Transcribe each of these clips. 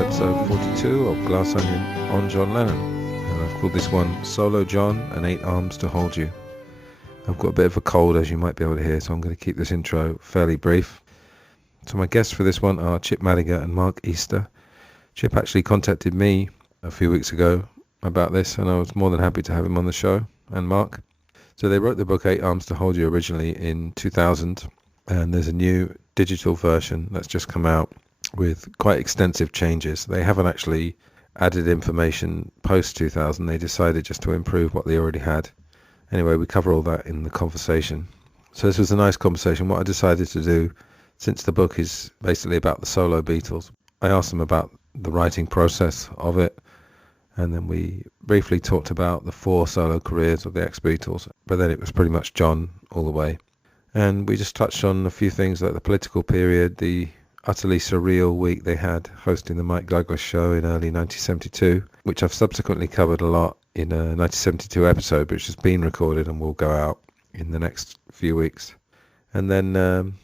to episode 42 of Glass Onion on John Lennon. And I've called this one Solo John and 8 Arms to Hold You. I've got a bit of a cold, as you might be able to hear, so I'm going to keep this intro fairly brief. So my guests for this one are Chip Madinger and Mark Easter. Chip actually contacted me a few weeks ago about this, and I was more than happy to have him on the show, and Mark. So they wrote the book 8 Arms to Hold You originally in 2000, and there's a new digital version that's just come out with quite extensive changes. They haven't actually added information post 2000. They decided just to improve what they already had. Anyway, we cover all that in the conversation. So this was a nice conversation. What I decided to do, since the book is basically about the solo Beatles, I asked them about the writing process of it, and then we briefly talked about the 4 solo careers of the ex-Beatles, but then it was pretty much John all the way. And we just touched on a few things like the political period, the utterly surreal week they had hosting the Mike Douglas show in early 1972, which I've subsequently covered a lot in a 1972 episode, which has been recorded and will go out in the next few weeks. And then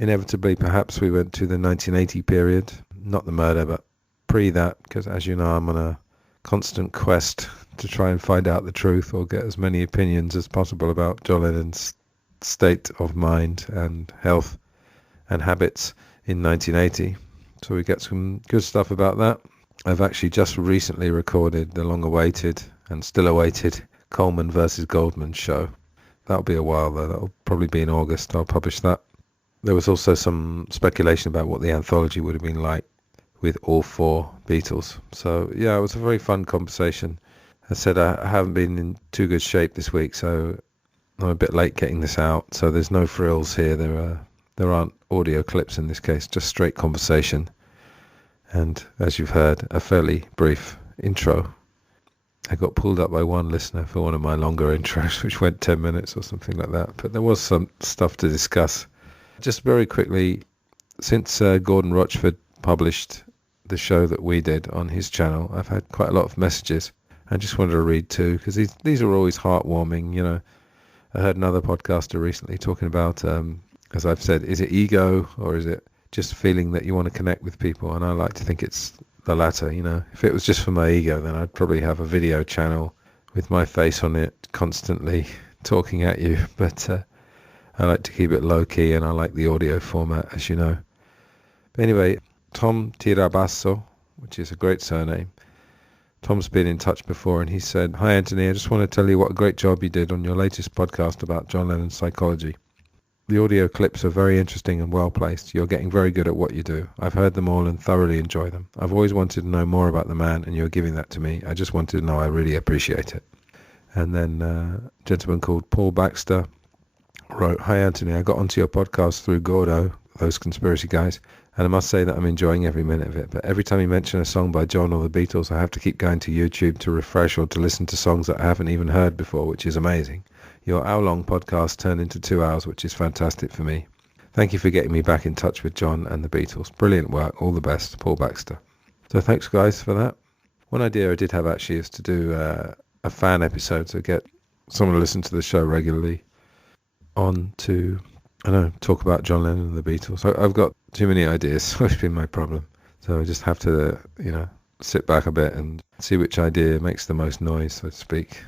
inevitably, perhaps we went to the 1980 period, not the murder, but pre that, because as you know, I'm on a constant quest to try and find out the truth or get as many opinions as possible about John Lennon's state of mind and health and habits in 1980. So we get some good stuff about that. I've actually just recently recorded the long-awaited and still awaited Coleman versus Goldman show. That'll be a while though. That'll probably be in August. I'll publish that. There was also some speculation about what the anthology would have been like with all 4 Beatles. So yeah, it was a very fun conversation. As I said, I haven't been in too good shape this week, so I'm a bit late getting this out. So there's no frills here. There aren't audio clips in this case, just straight conversation. And as you've heard, a fairly brief intro. I got pulled up by one listener for one of my longer intros, which went 10 minutes or something like that. But there was some stuff to discuss. Just very quickly, since Gordon Rochford published the show that we did on his channel, I've had quite a lot of messages. I just wanted to read too, because these are always heartwarming. You know, I heard another podcaster recently talking about, as I've said, is it ego or is it just feeling that you want to connect with people? And I like to think it's the latter. You know, if it was just for my ego, then I'd probably have a video channel with my face on it constantly talking at you. But I like to keep it low key, and I like the audio format, as you know. But anyway, Tom Tirabasso, which is a great surname. Tom's been in touch before, and he said, "Hi Anthony, I just want to tell you what a great job you did on your latest podcast about John Lennon's psychology. The audio clips are very interesting and well placed. You're getting very good at what you do. I've heard them all and thoroughly enjoy them. I've always wanted to know more about the man, and you're giving that to me. I just wanted to know I really appreciate it." And then a gentleman called Paul Baxter wrote, "Hi Anthony, I got onto your podcast through Gordo, those conspiracy guys, and I must say that I'm enjoying every minute of it. But every time you mention a song by John or the Beatles, I have to keep going to YouTube to refresh or to listen to songs that I haven't even heard before, which is amazing. Your hour-long podcast turned into 2 hours, which is fantastic for me. Thank you for getting me back in touch with John and the Beatles. Brilliant work. All the best, Paul Baxter." So thanks, guys, for that. One idea I did have actually is to do a fan episode, to get someone to listen to the show regularly on to, I don't know, talk about John Lennon and the Beatles. I've got too many ideas, which has been my problem. So I just have to, sit back a bit and see which idea makes the most noise, so to speak.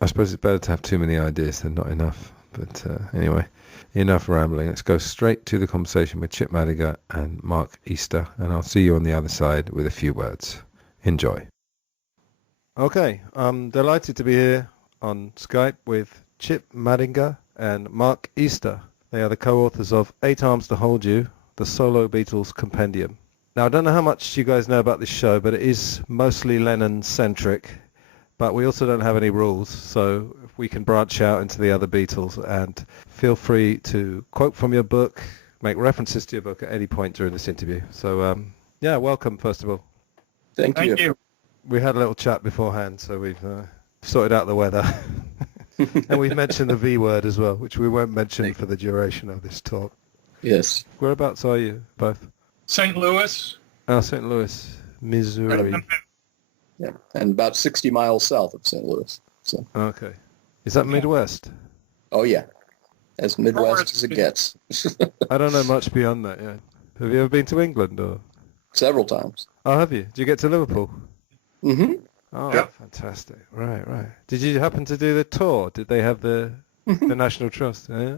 I suppose it's better to have too many ideas than not enough. But anyway, enough rambling. Let's go straight to the conversation with Chip Madinger and Mark Easter, and I'll see you on the other side with a few words. Enjoy. Okay, I'm delighted to be here on Skype with Chip Madinger and Mark Easter. They are the co-authors of 8 Arms to Hold You, the Solo Beatles Compendium. Now, I don't know how much you guys know about this show, but it is mostly Lennon-centric. But we also don't have any rules, so we can branch out into the other Beatles, and feel free to quote from your book, make references to your book at any point during this interview. So, welcome, first of all. Thank you. We had a little chat beforehand, so we've sorted out the weather. And we've mentioned the V word as well, which we won't mention for the duration of this talk. Yes. Whereabouts are you both? St. Louis. Oh, St. Louis, Missouri. Yeah, and about 60 miles south of St. Louis. So. Okay. Is that Midwest? Oh, yeah. As Midwest as it gets. I don't know much beyond that, yeah. Have you ever been to England? Or? several times. Oh, have you? Did you get to Liverpool? Mm-hmm. Oh, Yep. fantastic. Right, right. Did you happen to do the tour? Did they have the National Trust? Yeah?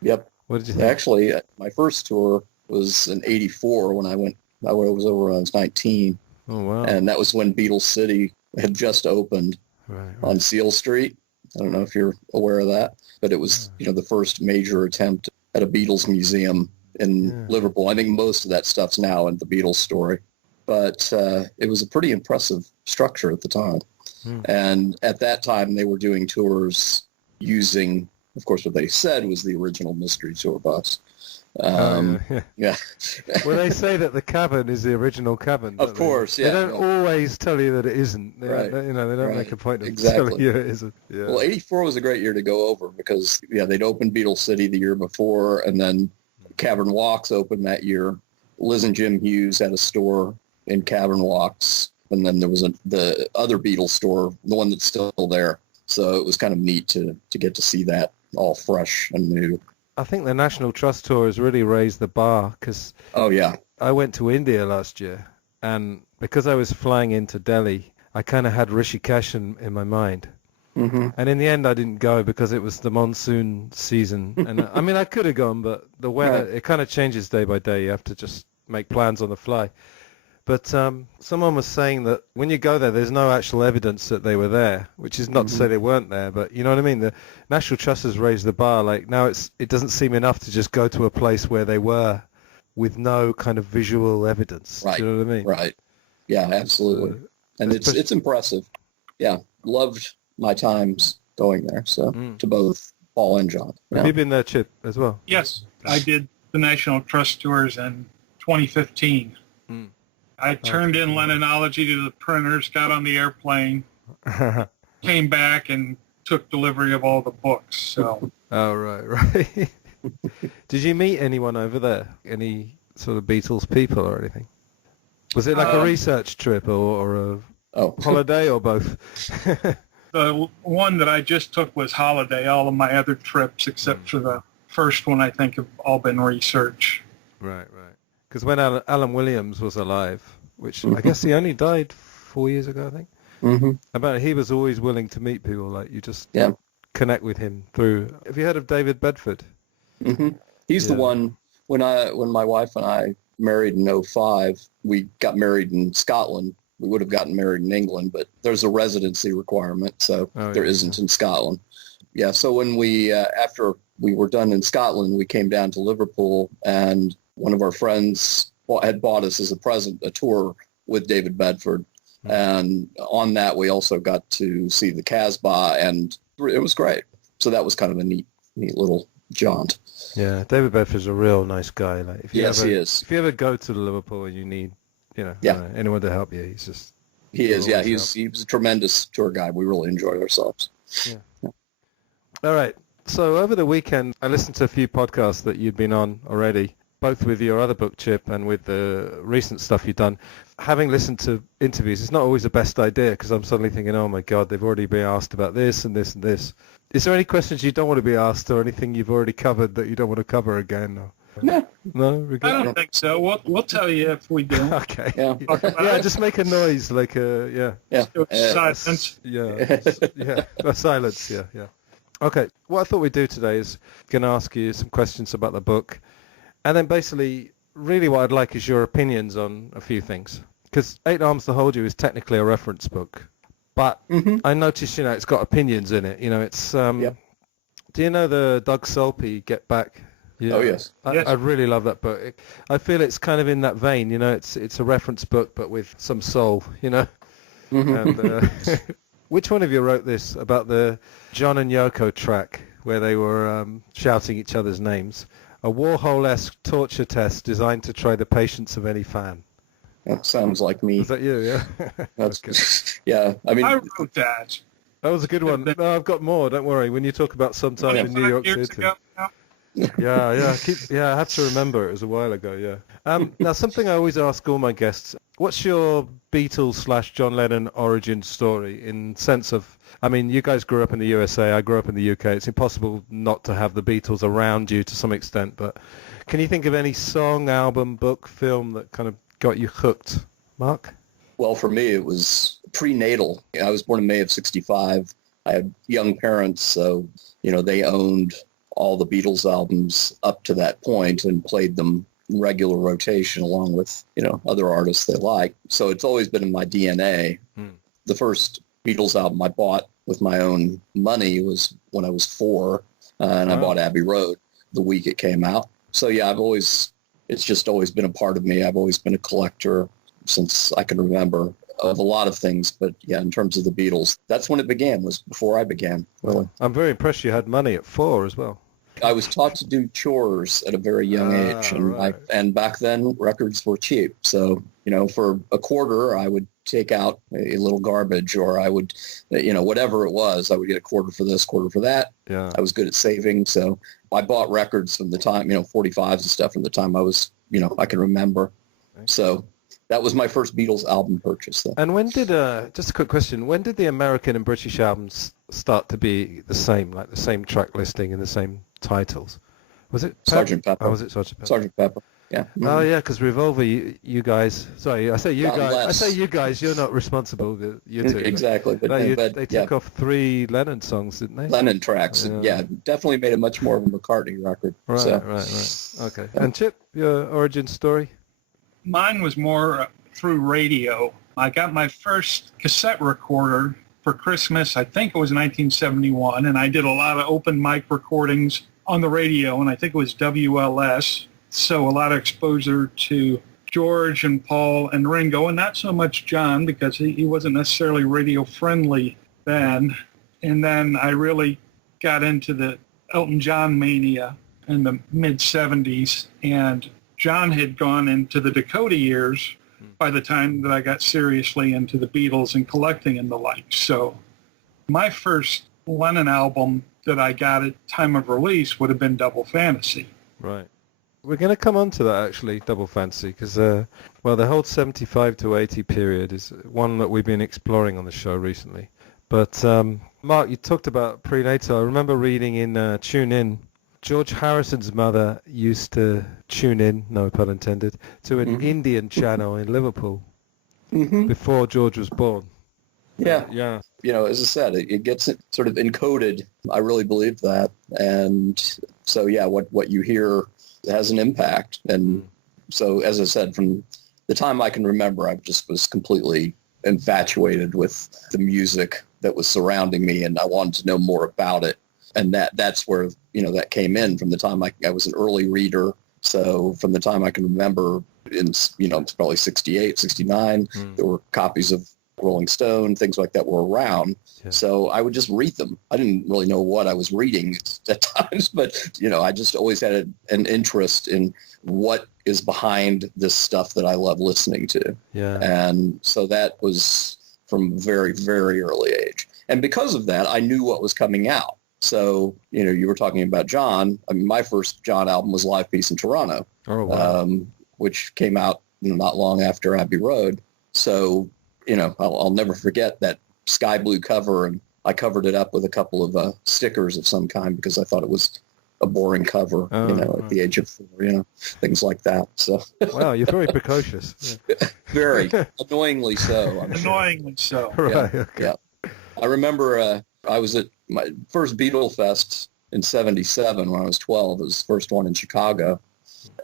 Yep. What did you think? Actually, my first tour was in '84 when I went. I was over when I was 19, Oh, wow. and that was when Beatles City had just opened Right, on Seal Street. I don't know if you're aware of that, but it was the first major attempt at a Beatles museum in Liverpool. I think most of that stuff's now in the Beatles story, but it was a pretty impressive structure at the time. And at that time, they were doing tours using, of course, what they said was the original Mystery Tour bus. Yeah. Well, they say that the cabin is the original cabin. Of course, They don't always tell you that it isn't. They don't make a point of telling you it isn't. Yeah. Well, '84 was a great year to go over because, they'd opened Beatles City the year before, and then Cavern Walks opened that year. Liz and Jim Hughes had a store in Cavern Walks, and then there was the other Beatles store, the one that's still there. So it was kind of neat to get to see that all fresh and new. I think the National Trust Tour has really raised the bar because I went to India last year, and because I was flying into Delhi, I kind of had Rishikesh in my mind. Mm-hmm. And in the end, I didn't go because it was the monsoon season. And I mean, I could have gone, but the weather, it kind of changes day by day. You have to just make plans on the fly. But someone was saying that when you go there, there's no actual evidence that they were there, which is not to say they weren't there, but you know what I mean? The National Trust has raised the bar. Like now it doesn't seem enough to just go to a place where they were with no kind of visual evidence. Right. Do you know what I mean? Right. Yeah, absolutely. And it's impressive. Yeah. Loved my times going there. So to both Paul and John. Have you been there, Chip, as well? Yes, I did the National Trust tours in 2015. I turned in Lennon Ology to the printers, got on the airplane, came back, and took delivery of all the books. So. Oh, right. Did you meet anyone over there? Any sort of Beatles people or anything? Was it like a research trip or a holiday or both? The one that I just took was holiday. All of my other trips, except for the first one, I think have all been research. Right. Because when Alan Williams was alive, which I guess he only died 4 years ago, I think, he was always willing to meet people. Like you just connect with him through. Have you heard of David Bedford? He's the one. When my wife and I married in '05, we got married in Scotland. We would have gotten married in England, but there's a residency requirement, so there isn't in Scotland. Yeah, so when we after we were done in Scotland, we came down to Liverpool, and one of our friends had bought us as a present a tour with David Bedford. And on that, we also got to see the Casbah, and it was great. So that was kind of a neat little jaunt. Yeah, David Bedford's a real nice guy. Like, he is. If you ever go to Liverpool and you need, anyone to help you, he's just... He is, yeah. He was a tremendous tour guide. We really enjoyed ourselves. Yeah. All right. So over the weekend, I listened to a few podcasts that you'd been on already, both with your other book, Chip, and with the recent stuff you've done. Having listened to interviews, it's not always the best idea because I'm suddenly thinking, oh my God, they've already been asked about this and this and this. Is there any questions you don't want to be asked or anything you've already covered that you don't want to cover again? Or? No. No? I don't think so. We'll tell you if we do. Okay. Yeah. Just make a noise like a, Silence. Silence, yeah. Okay, what I thought we'd do today is going to ask you some questions about the book. And then basically, really what I'd like is your opinions on a few things. Because Eight Arms to Hold You is technically a reference book. But I noticed, it's got opinions in it. It's, do you know the Doug Sulpy Get Back? Yeah. Oh, yes. I really love that book. I feel it's kind of in that vein, it's a reference book, but with some soul, And, which one of you wrote this about the John and Yoko track where they were shouting each other's names? A Warhol-esque torture test designed to try the patience of any fan. That sounds like me. Is that you, yeah? That's good. Yeah, I mean... I wrote that. That was a good one. No, I've got more, don't worry. When you talk about sometime in New York City. Yeah, I have to remember it was a while ago, yeah. Now, something I always ask all my guests, what's your Beatles/John Lennon origin story in sense of, I mean, you guys grew up in the USA, I grew up in the UK. It's impossible not to have the Beatles around you to some extent, but can you think of any song, album, book, film that kind of got you hooked, Mark? Well, for me, it was prenatal. I was born in May of 65. I had young parents, so, they owned all the Beatles albums up to that point and played them in regular rotation along with, other artists they liked. So it's always been in my DNA. The first Beatles album I bought with my own money was when I was 4, and I bought Abbey Road the week it came out. So yeah, it's just always been a part of me. I've always been a collector since I can remember of a lot of things. But yeah, in terms of the Beatles, that's when it began, was before I began. Really. I'm very impressed you had money at 4 as well. I was taught to do chores at a very young age, and and back then records were cheap. So, for a quarter, I would take out a little garbage, or I would, whatever it was, I would get a quarter for this, quarter for that. Yeah. I was good at saving. So I bought records from the time, 45s and stuff from the time I was, I can remember. Okay. So that was my first Beatles album purchase. Though. And when did, just a quick question, when did the American and British albums start to be the same, like the same track listing and the same titles? Was it Sgt. Pepper? Oh, was it Sgt. Pepper? Sgt. Pepper, yeah. Mm-hmm. Oh, yeah, because Revolver, you guys, sorry, I say you guys, you're not responsible, you two. Exactly. But they took off 3 Lennon songs, didn't they? Lennon tracks, yeah, definitely made it much more of a McCartney record. Right. Okay. And Chip, your origin story? Mine was more through radio. I got my first cassette recorder for Christmas, I think it was 1971, and I did a lot of open mic recordings on the radio, and I think it was WLS, so a lot of exposure to George and Paul and Ringo, and not so much John, because he wasn't necessarily radio-friendly then. And then I really got into the Elton John mania in the mid-'70s, and John had gone into the Dakota years by the time that I got seriously into the Beatles and collecting and the like. So my first Lennon album that I got at time of release would have been Double Fantasy. Right. We're going to come on to that, actually, Double Fantasy, because, the whole 75 to 80 period is one that we've been exploring on the show recently. But, Mark, you talked about prenatal. I remember reading in Tune In, George Harrison's mother used to tune in, no pun intended, to an Indian channel in Liverpool before George was born. Yeah. Yeah. As I said, it gets it sort of encoded. I really believe that. And so, yeah, what you hear has an impact. And so, as I said, from the time I can remember, I just was completely infatuated with the music that was surrounding me, and I wanted to know more about it. And that's where, that came in from the time I was an early reader. So from the time I can remember it's probably 68, 69, there were copies of Rolling Stone, things like that were around. Yeah. So I would just read them. I didn't really know what I was reading at times, but, I just always had an interest in what is behind this stuff that I love listening to. Yeah. And so that was from a very, very early age. And because of that, I knew what was coming out. So, you were talking about John. I mean, my first John album was Live Peace in Toronto, which came out not long after Abbey Road. So, I'll never forget that sky blue cover, and I covered it up with a couple of stickers of some kind because I thought it was a boring cover, at the age of 4, things like that. So, wow, you're very precocious. Yeah. Very annoyingly so. Annoyingly so. Right. Yeah. Okay. Yeah. I remember I was at my first Beatle Fest in 77 when I was 12. It was the first one in Chicago.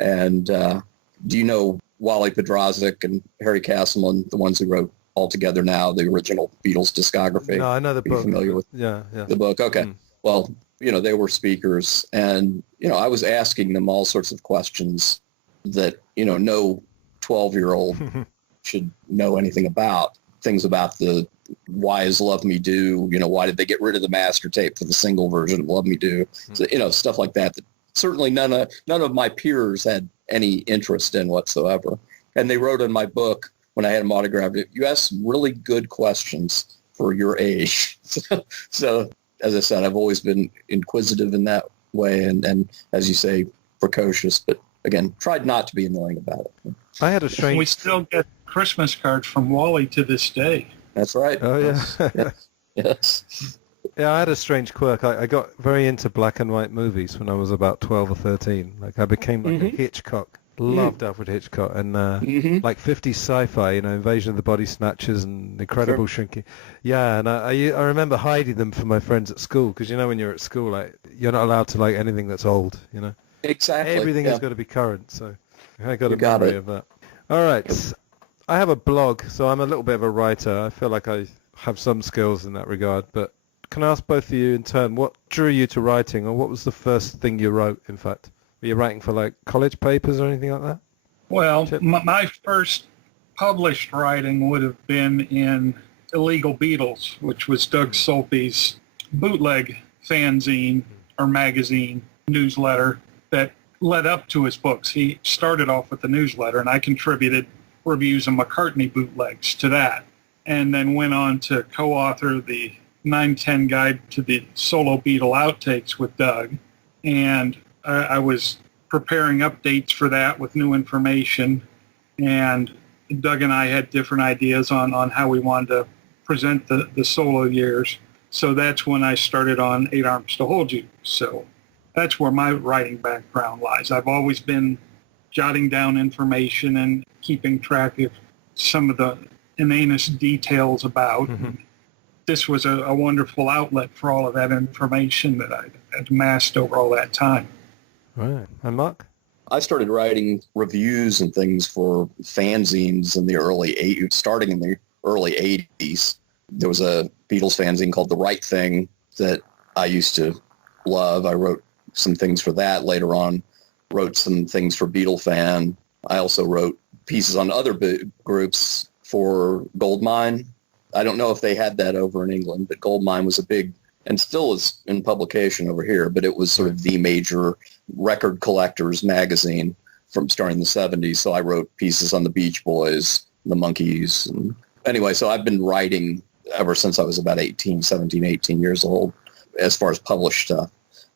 And do you know Wally Pedrazik and Harry Castleman, the ones who wrote All Together Now, the original Beatles discography? No, I know the book. Are you familiar with the book? Okay. Well, they were speakers, and, I was asking them all sorts of questions that, no 12-year-old should know anything about. Things about why is Love Me Do? Why did they get rid of the master tape for the single version of Love Me Do? So, stuff like that certainly none of my peers had any interest in whatsoever. And they wrote in my book when I had them autographed, you asked some really good questions for your age. So, as I said, I've always been inquisitive in that way, and as you say, precocious, but again, tried not to be annoying about it. I had a strange... We still get Christmas cards from Wally to this day. That's right. Oh, yeah. Yes. Yeah, I had a strange quirk. I got very into black and white movies when I was about 12 or 13. Like, I became like a Hitchcock Loved Alfred Hitchcock and like 50s sci-fi, Invasion of the Body Snatchers and Incredible Shrinking. Yeah, and I remember hiding them from my friends at school because when you're at school, like you're not allowed to like anything that's old. Exactly. Everything has got to be current. So I got a got memory it. of that. All right, I have a blog, so I'm a little bit of a writer. I feel like I have some skills in that regard. But can I ask both of you in turn, what drew you to writing, or what was the first thing you wrote? In fact. Were you writing for like college papers or anything like that? Well, my first published writing would have been in Illegal Beatles, which was Doug Sulpi's bootleg fanzine or magazine newsletter that led up to his books. He started off with the newsletter, and I contributed reviews of McCartney bootlegs to that, and then went on to co-author the 910 Guide to the Solo Beatle Outtakes with Doug, and I was preparing updates for that with new information, and Doug and I had different ideas on how we wanted to present the solo years. So that's when I started on 8 Arms to Hold You. So that's where my writing background lies. I've always been jotting down information and keeping track of some of the inanest details about. Mm-hmm. This was a wonderful outlet for all of that information that I had amassed over all that time. Right. And Mark? I started writing reviews and things for fanzines in the starting in the early 80s. There was a Beatles fanzine called The Right Thing that I used to love. I wrote some things for that later on, wrote some things for Beatle Fan. I also wrote pieces on other groups for Goldmine. I don't know if they had that over in England, but Goldmine was a big, and still is in publication over here, but it was sort of the major record collectors magazine from starting the 70s. So I wrote pieces on the Beach Boys, the Monkees. And anyway, so I've been writing ever since I was about 17, 18 years old, as far as published stuff.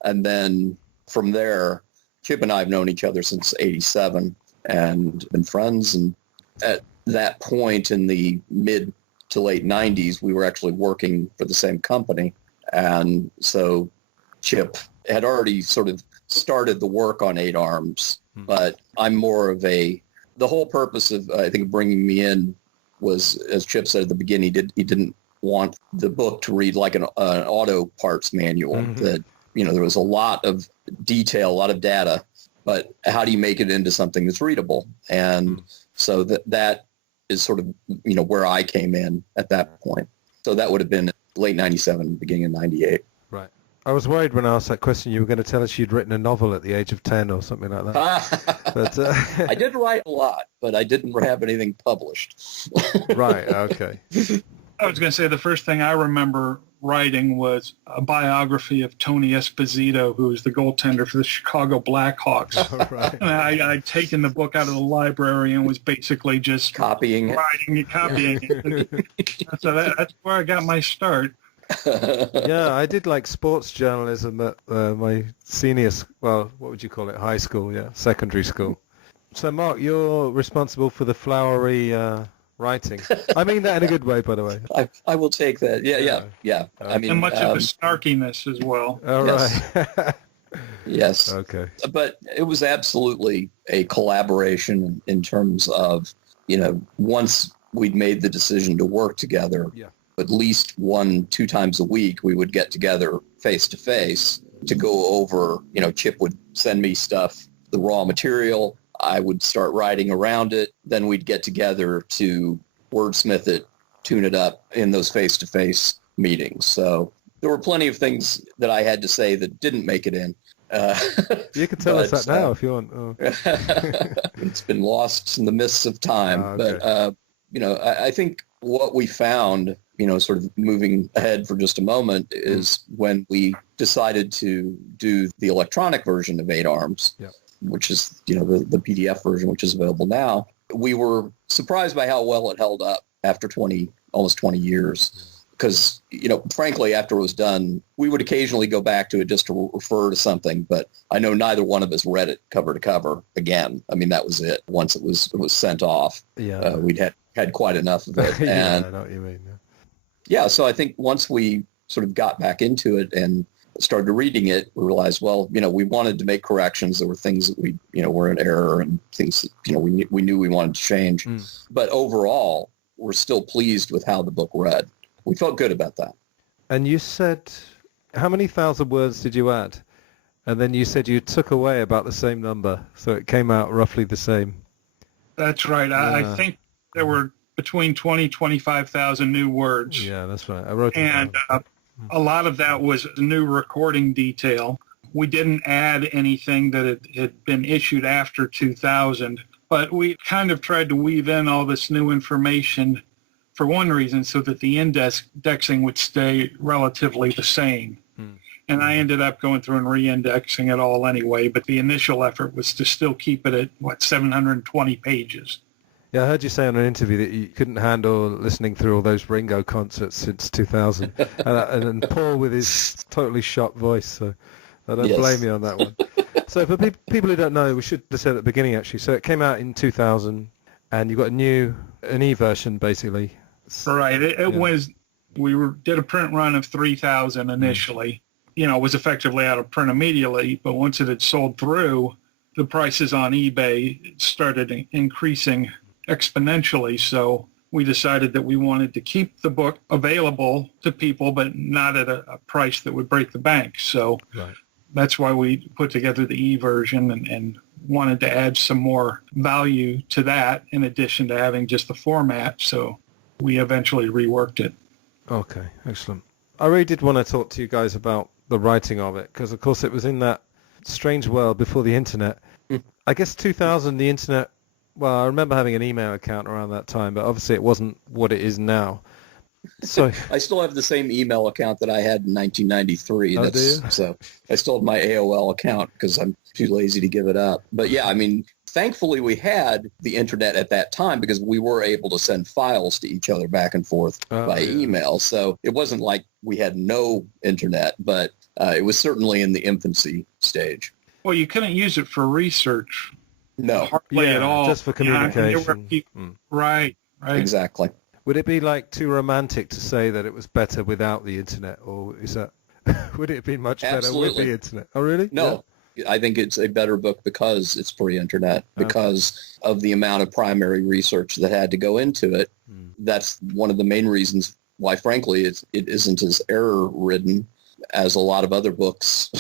And then from there, Chip and I have known each other since 87 and been friends. And at that point in the mid to late 90s, we were actually working for the same company. And so Chip had already sort of started the work on 8 Arms, but I'm more of the whole purpose of, I think, bringing me in was, as Chip said at the beginning, he didn't want the book to read like an auto parts manual, that, there was a lot of detail, a lot of data, but how do you make it into something that's readable? And so that is sort of, where I came in at that point. So that would have been late 97, beginning of 98. Right. I was worried when I asked that question you were going to tell us you'd written a novel at the age of 10 or something like that. But, I did write a lot, but I didn't have anything published. Right, okay. I was going to say the first thing I remember writing was a biography of Tony Esposito, who was the goaltender for the Chicago Blackhawks. Oh, right. And I'd taken the book out of the library and was basically just copying it. So that's where I got my start. Yeah, I did like sports journalism at my what would you call it? High school, secondary school. So Mark, you're responsible for the flowery writing. I mean that in a good way, by the way. I will take that. Yeah. I mean, and much of the snarkiness as well. All right. Yes. Okay. But it was absolutely a collaboration in terms of, once we'd made the decision to work together, at least 1-2 times a week, we would get together face to face to go over, Chip would send me stuff, the raw material. I would start writing around it. Then we'd get together to wordsmith it, tune it up in those face-to-face meetings. So there were plenty of things that I had to say that didn't make it in. You can tell us that now if you want. Oh. It's been lost in the mists of time. Okay. But, I think what we found, sort of moving ahead for just a moment, is when we decided to do the electronic version of 8 Arms, which is, the PDF version, which is available now, we were surprised by how well it held up after almost 20 years. Because, frankly, after it was done, we would occasionally go back to it just to refer to something. But I know neither one of us read it cover to cover again. I mean, that was it. Once it was sent off, we'd had quite enough of it. And I know what you mean. so I think once we sort of got back into it and started reading it, we realized, well, we wanted to make corrections. There were things that we, were in error and things that, we knew we wanted to change. But overall, we're still pleased with how the book read. We felt good about that. And you said, how many thousand words did you add? And then you said you took away about the same number, so it came out roughly the same. That's right. I think there were between 25,000 new words. Yeah, that's right. I wrote it and down. A lot of that was new recording detail. We didn't add anything that had been issued after 2000, but we kind of tried to weave in all this new information for one reason, so that the indexing would stay relatively the same. And I ended up going through and re-indexing it all anyway, but the initial effort was to still keep it at, 720 pages. Yeah, I heard you say on an interview that you couldn't handle listening through all those Ringo concerts since 2000. and Paul with his totally shot voice, so I don't blame you on that one. So for people who don't know, we should have said at the beginning actually, so it came out in 2000 and you got an e-version basically. Right, it was, did a print run of 3,000 initially. It was effectively out of print immediately, but once it had sold through, the prices on eBay started increasing exponentially, so we decided that we wanted to keep the book available to people, but not at a price that would break the bank. So that's why we put together the e-version and wanted to add some more value to that in addition to having just the format. So we eventually reworked it. Okay, excellent. I really did want to talk to you guys about the writing of it, because of course it was in that strange world before the internet. I guess 2000, the internet, well, I remember having an email account around that time, but obviously it wasn't what it is now. So I still have the same email account that I had in 1993. Oh, do you? So I still have my AOL account because I'm too lazy to give it up. But yeah, I mean, thankfully we had the internet at that time because we were able to send files to each other back and forth by email. So it wasn't like we had no internet, but it was certainly in the infancy stage. Well, you couldn't use it for research. No. Hardly at all. Just for communication. Right. Exactly. Would it be like too romantic to say that it was better without the internet, or is that would it have been much better with the internet? Oh, really? No. Yeah. I think it's a better book because it's pre-internet, because of the amount of primary research that had to go into it. That's one of the main reasons why, frankly, it isn't as error-ridden as a lot of other books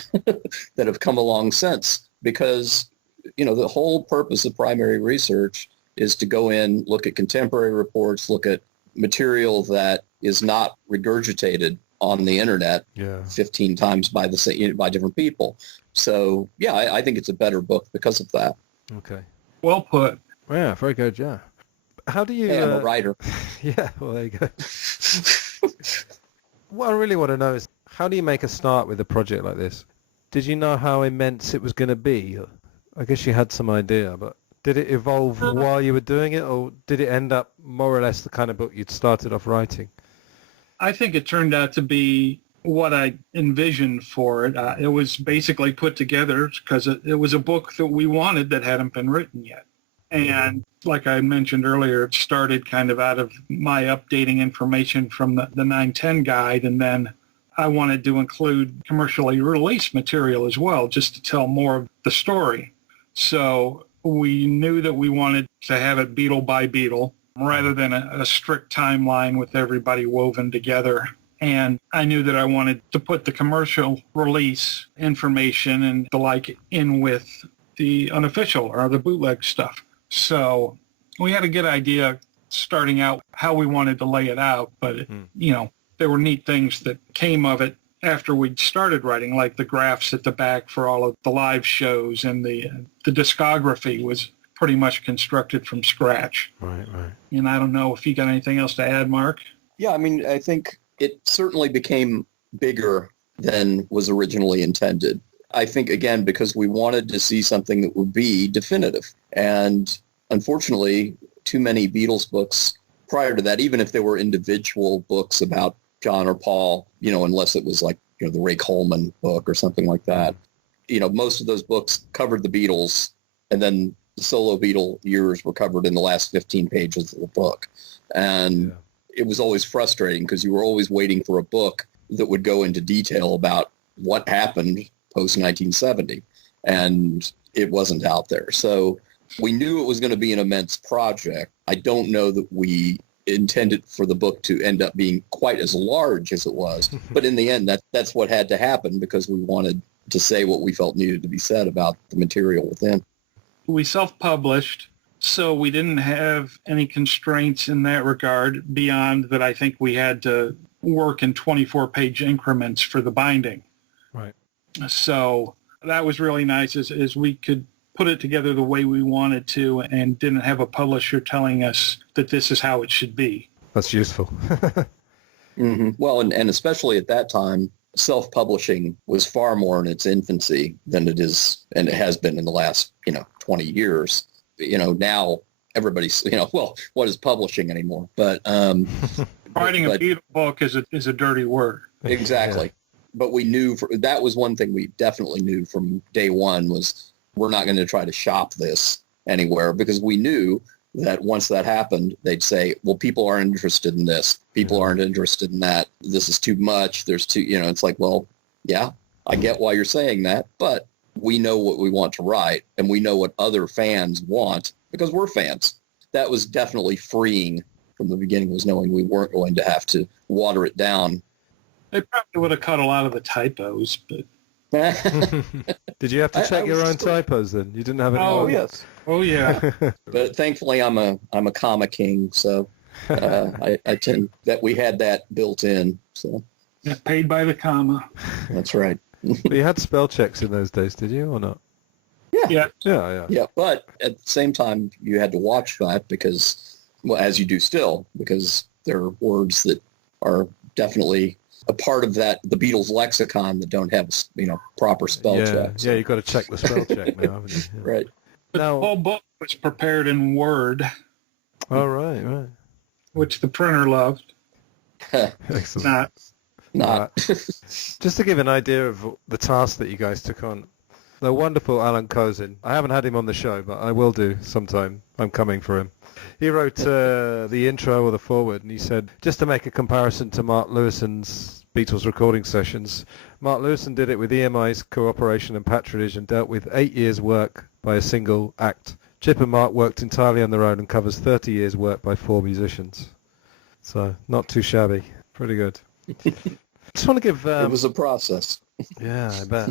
that have come along since, because, the whole purpose of primary research is to go in, look at contemporary reports, look at material that is not regurgitated on the internet 15 times by different people. So, yeah, I think it's a better book because of that. Okay. Well put. Yeah, very good, yeah. How do you... Hey, I'm a writer. Yeah, well, there you go. What I really want to know is, how do you make a start with a project like this? Did you know how immense it was going to be? I guess you had some idea, but did it evolve while you were doing it, or did it end up more or less the kind of book you'd started off writing? I think it turned out to be what I envisioned for it. It was basically put together because it was a book that we wanted that hadn't been written yet. And like I mentioned earlier, it started kind of out of my updating information from the 910 guide, and then I wanted to include commercially released material as well, just to tell more of the story. So we knew that we wanted to have it beetle by beetle rather than a strict timeline with everybody woven together. And I knew that I wanted to put the commercial release information and the like in with the unofficial or the bootleg stuff. So we had a good idea starting out how we wanted to lay it out, but, there were neat things that came of it after we'd started writing, like the graphs at the back for all of the live shows, and the discography was pretty much constructed from scratch. Right. And I don't know if you got anything else to add, Mark? Yeah, I mean, I think it certainly became bigger than was originally intended. I think, again, because we wanted to see something that would be definitive. And unfortunately, too many Beatles books prior to that, even if they were individual books about John or Paul, unless it was like, the Ray Coleman book or something like that, most of those books covered the Beatles, and then the solo Beatle years were covered in the last 15 pages of the book. And it was always frustrating because you were always waiting for a book that would go into detail about what happened post 1970, and it wasn't out there. So we knew it was going to be an immense project. I don't know that we intended for the book to end up being quite as large as it was, but in the end, that's what had to happen because we wanted to say what we felt needed to be said about the material within. We self-published, so we didn't have any constraints in that regard beyond that. I think we had to work in 24-page increments for the binding. Right. So that was really nice, is we could put it together the way we wanted to and didn't have a publisher telling us that this is how it should be. That's useful. Mm-hmm. Well, and especially at that time, self-publishing was far more in its infancy than it is, and it has been in the last, 20 years. Now everybody's, well, what is publishing anymore? But writing a Beatle book is a dirty word. Exactly. Yeah. But we knew that was one thing we definitely knew from day one was we're not going to try to shop this anywhere because we knew that once that happened, they'd say, well, people aren't interested in this. People aren't interested in that. This is too much. There's too, it's like, well, yeah, I get why you're saying that, but we know what we want to write and we know what other fans want because we're fans. That was definitely freeing from the beginning, was knowing we weren't going to have to water it down. They probably would have cut a lot of the typos, but... Did you have to check your own typos then? You didn't have any? Oh, yes. Oh, yeah. But thankfully, I'm a comma king, so I tend that we had that built in. So yeah, paid by the comma. That's right. But you had spell checks in those days, did you, or not? Yeah. Yeah, but at the same time, you had to watch that because, well, as you do still, because there are words that are definitely a part of that, the Beatles lexicon that don't have, proper spell checks. Yeah, you've got to check the spell check now, haven't you? Yeah. Right. The whole book was prepared in Word. Oh, right. Which the printer loved. Excellent. Not. Just to give an idea of the task that you guys took on, the wonderful Alan Kozin. I haven't had him on the show, but I will do sometime. I'm coming for him. He wrote the intro or the foreword, and he said, just to make a comparison to Mark Lewison's Beatles recording sessions, Mark Lewison did it with EMI's cooperation and patronage and dealt with 8 years' work by a single act. Chip and Mark worked entirely on their own and covers 30 years' work by 4 musicians. So, not too shabby. Pretty good. Just want to give... it was a process. Yeah, I bet.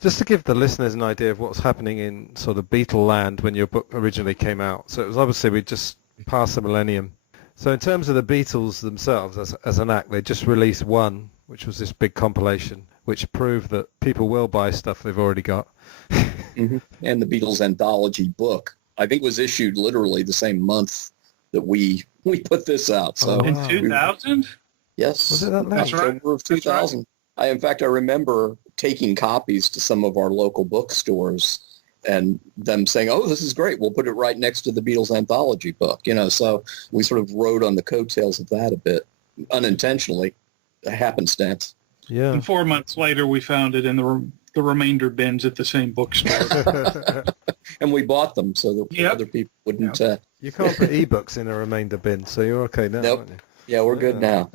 Just to give the listeners an idea of what's happening in sort of Beatle land when your book originally came out. So it was obviously we just passed the millennium. So in terms of the Beatles themselves as an act, they just released one, which was this big compilation, which proved that people will buy stuff they've already got. Mm-hmm. And the Beatles anthology book, I think, was issued literally the same month that we put this out. So in 2000? Yes. Was it that late? October of 2000. Right. In fact, I remember taking copies to some of our local bookstores and them saying, oh, this is great. We'll put it right next to the Beatles anthology book. So we sort of rode on the coattails of that a bit, unintentionally, a happenstance. Yeah. And 4 months later, we found it in the remainder bins at the same bookstore. And we bought them so that other people wouldn't... You can't put ebooks in a remainder bin, so you're okay now, nope. aren't you? Yeah, we're good now.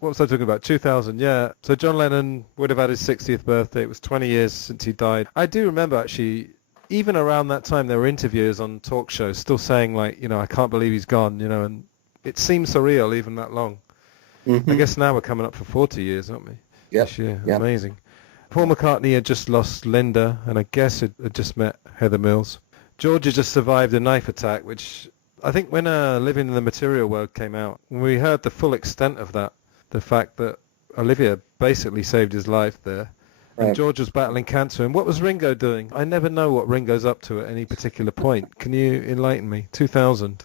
What was I talking about? 2000, yeah. So John Lennon would have had his 60th birthday. It was 20 years since he died. I do remember, actually, even around that time, there were interviewers on talk shows still saying, like, I can't believe he's gone, and it seems surreal even that long. Mm-hmm. I guess now we're coming up for 40 years, aren't we? Yeah. Yep. Amazing. Paul McCartney had just lost Linda, and I guess had just met Heather Mills. George had just survived a knife attack, which I think when Living in the Material World came out, when we heard the full extent of that, the fact that Olivia basically saved his life there, and George was battling cancer. And what was Ringo doing? I never know what Ringo's up to at any particular point. Can you enlighten me? 2000.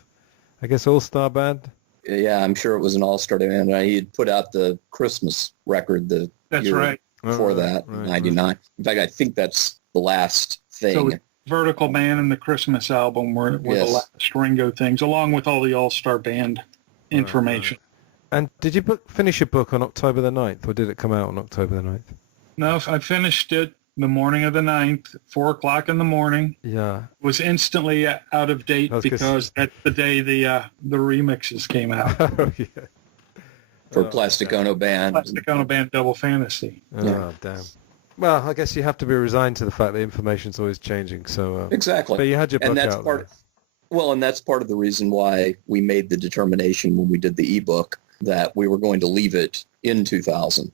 I guess All-Star Band? Yeah, I'm sure it was an all-star band. He had put out the Christmas record the year before that, 99. Right. In fact, I think that's the last thing. So Vertical Band and the Christmas album were the last Ringo things, along with all the all-star band information. Right. And did you finish your book on October the 9th, or did it come out on October the 9th? No, I finished it the morning of the 9th, 4 o'clock in the morning. Yeah. It was instantly out of date because that's the day the remixes came out. Oh, yeah. For Plastic Ono Band. Plastic Ono Band Double Fantasy. Oh, damn. Well, I guess you have to be resigned to the fact that information's always changing. So exactly. But you had your book and that's out part. Well, and that's part of the reason why we made the determination when we did the ebook that we were going to leave it in 2000.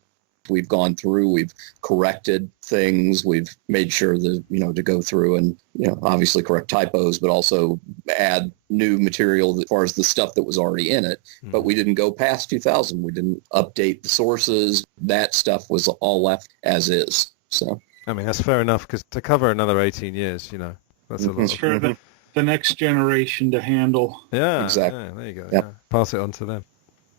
We've gone through, we've corrected things, we've made sure that, to go through and, obviously correct typos, but also add new material as far as the stuff that was already in it. Mm-hmm. But we didn't go past 2000. We didn't update the sources. That stuff was all left as is. So, I mean, that's fair enough, because to cover another 18 years, that's a lot. Sure, the next generation to handle. Yeah, exactly. Yeah, there you go. Yep. Yeah. Pass it on to them.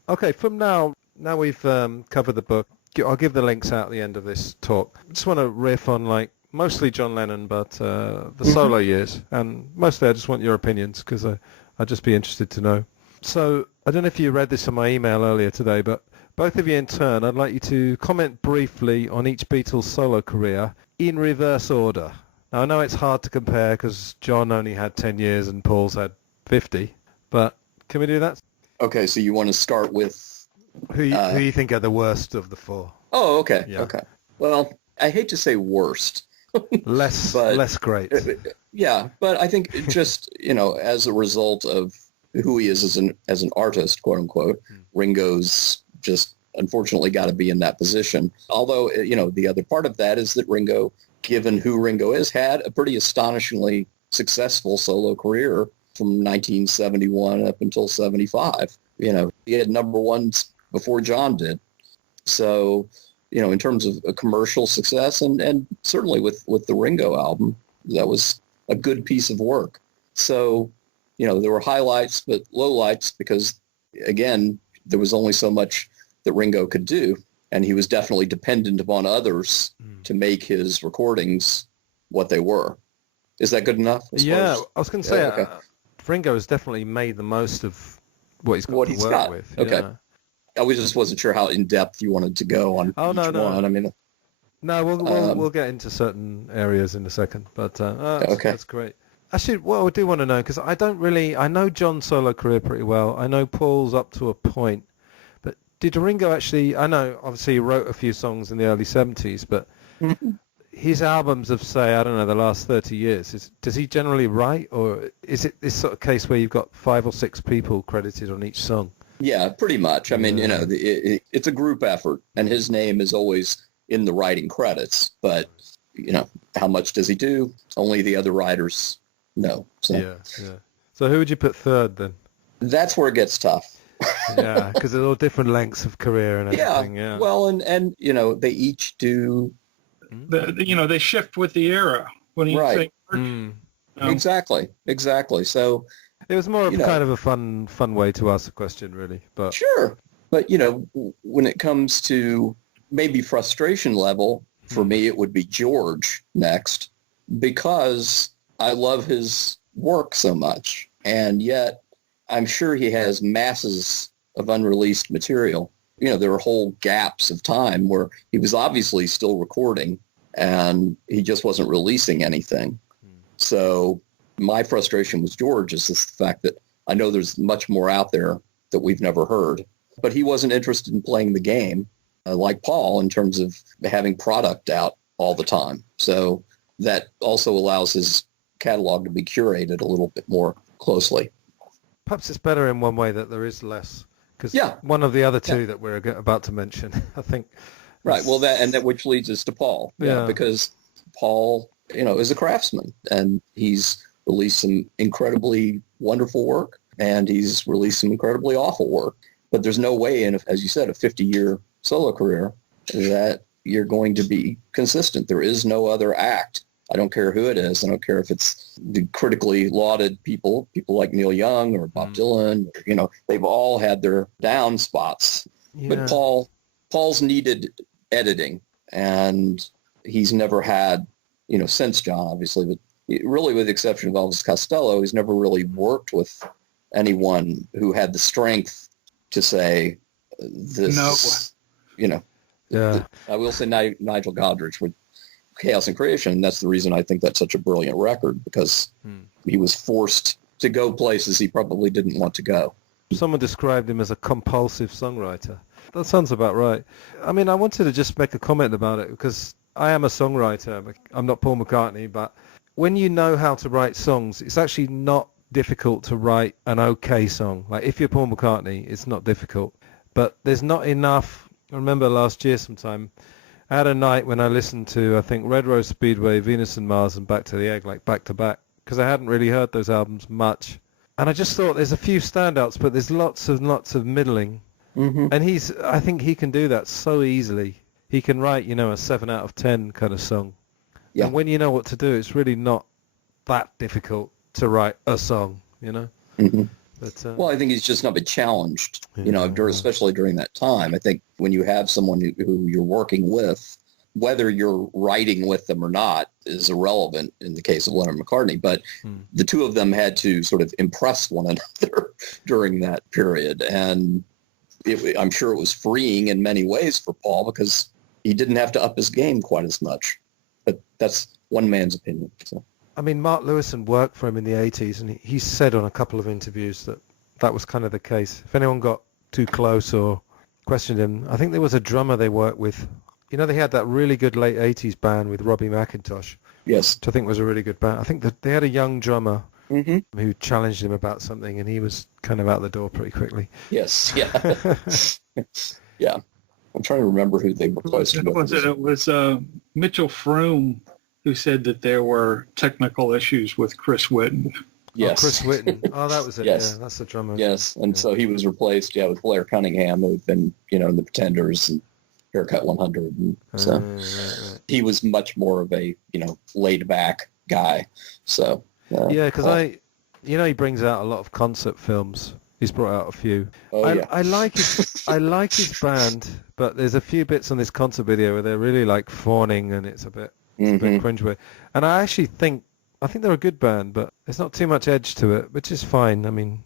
Okay, from now we've covered the book. I'll give the links out at the end of this talk. I just want to riff on mostly John Lennon, but the solo years, and mostly I just want your opinions, because I'd just be interested to know. So I don't know if you read this in my email earlier today, but both of you in turn, I'd like you to comment briefly on each Beatles solo career in reverse order. Now, I know it's hard to compare because John only had 10 years and Paul's had 50, but can we do that? Okay, so you want to start with... Who you think are the worst of the four? Oh, okay. Yeah. Okay. Well, I hate to say worst. less great. Yeah, but I think just, as a result of who he is as an artist, quote unquote, Ringo's just unfortunately got to be in that position. Although, the other part of that is that Ringo, given who Ringo is, had a pretty astonishingly successful solo career from 1971 up until 75. He had number ones before John did. So, in terms of a commercial success and certainly with the Ringo album, that was a good piece of work. So, there were highlights, but lowlights because, again, there was only so much that Ringo could do. And he was definitely dependent upon others to make his recordings what they were. Is that good enough? Yeah, I was going to say, okay. Ringo has definitely made the most of what he's got to work with. Okay. Yeah. I just wasn't sure how in-depth you wanted to go on each one. I mean, no, we'll get into certain areas in a second, but okay. That's great. Actually, what I do want to know, because I know John's solo career pretty well. I know Paul's up to a point, but did Ringo actually, I know obviously he wrote a few songs in the early 70s, but his albums of, say, I don't know, the last 30 years, does he generally write, or is it this sort of case where you've got 5 or 6 people credited on each song? Yeah, pretty much. I mean, it's a group effort, and his name is always in the writing credits. But, how much does he do? Only the other writers know. So. Yeah. So who would you put third then? That's where it gets tough. Yeah, because there's all different lengths of career and everything. Yeah. Well, and they each do. They shift with the era. When you right. think, Exactly. So. It was more of kind of a fun way to ask the question, really. But sure. But, when it comes to maybe frustration level, for me, it would be George next, because I love his work so much. And yet I'm sure he has masses of unreleased material. There are whole gaps of time where he was obviously still recording and he just wasn't releasing anything. So my frustration with George is the fact that I know there's much more out there that we've never heard, but he wasn't interested in playing the game like Paul in terms of having product out all the time. So that also allows his catalog to be curated a little bit more closely. Perhaps it's better in one way that there is less, because one of the other two that we're about to mention, I think. Right. Well, that which leads us to Paul. Yeah. Because Paul, is a craftsman, and he's released some incredibly wonderful work, and he's released some incredibly awful work. But there's no way in, as you said, a 50-year solo career that you're going to be consistent. There is no other act. I don't care who it is. I don't care if it's the critically lauded people like Neil Young or Bob Dylan. They've all had their down spots. Yeah. But Paul's needed editing, and he's never had, since John, obviously, but really with the exception of Elvis Costello, he's never really worked with anyone who had the strength to say this, Yeah. I will say Nigel Godrich with Chaos and Creation. That's the reason I think that's such a brilliant record, because he was forced to go places he probably didn't want to go. Someone described him as a compulsive songwriter. That sounds about right. I mean, I wanted to just make a comment about it, because I am a songwriter. I'm not Paul McCartney, but when you know how to write songs, it's actually not difficult to write an okay song. Like if you're Paul McCartney, it's not difficult. But there's not enough. I remember last year sometime, I had a night when I listened to, I think, Red Rose Speedway, Venus and Mars, and Back to the Egg, like back to back, because I hadn't really heard those albums much. And I just thought there's a few standouts, but there's lots of middling. Mm-hmm. And I think he can do that so easily. He can write, a 7 out of 10 kind of song. Yeah. And when you know what to do, it's really not that difficult to write a song, Mm-hmm. But, well, I think he's just not been challenged, especially during that time. I think when you have someone who you're working with, whether you're writing with them or not is irrelevant in the case of Lennon McCartney. But the two of them had to sort of impress one another during that period. And I'm sure it was freeing in many ways for Paul because he didn't have to up his game quite as much. But that's one man's opinion. So. I mean, Mark Lewison worked for him in the 80s, and he said on a couple of interviews that was kind of the case. If anyone got too close or questioned him, I think there was a drummer they worked with. They had that really good late 80s band with Robbie McIntosh. Yes. Which I think was a really good band. I think that they had a young drummer who challenged him about something, and he was kind of out the door pretty quickly. Yes, yeah. Yeah. I'm trying to remember who they were close to. It was Mitchell Froome who said that there were technical issues with Chris Whitten. Yes. Oh, Chris Whitten. Oh, that was it. Yes. Yeah, that's the drummer. Yes, and so he was replaced, with Blair Cunningham, who'd been, in the Pretenders and Haircut 100. And so right. He was much more of a, laid back guy. So yeah, because he brings out a lot of concert films. He's brought out a few. Oh, yeah. I like his band, but there's a few bits on this concert video where they're really like fawning, and it's a bit cringeworthy. And I actually think they're a good band, but there's not too much edge to it, which is fine. I mean,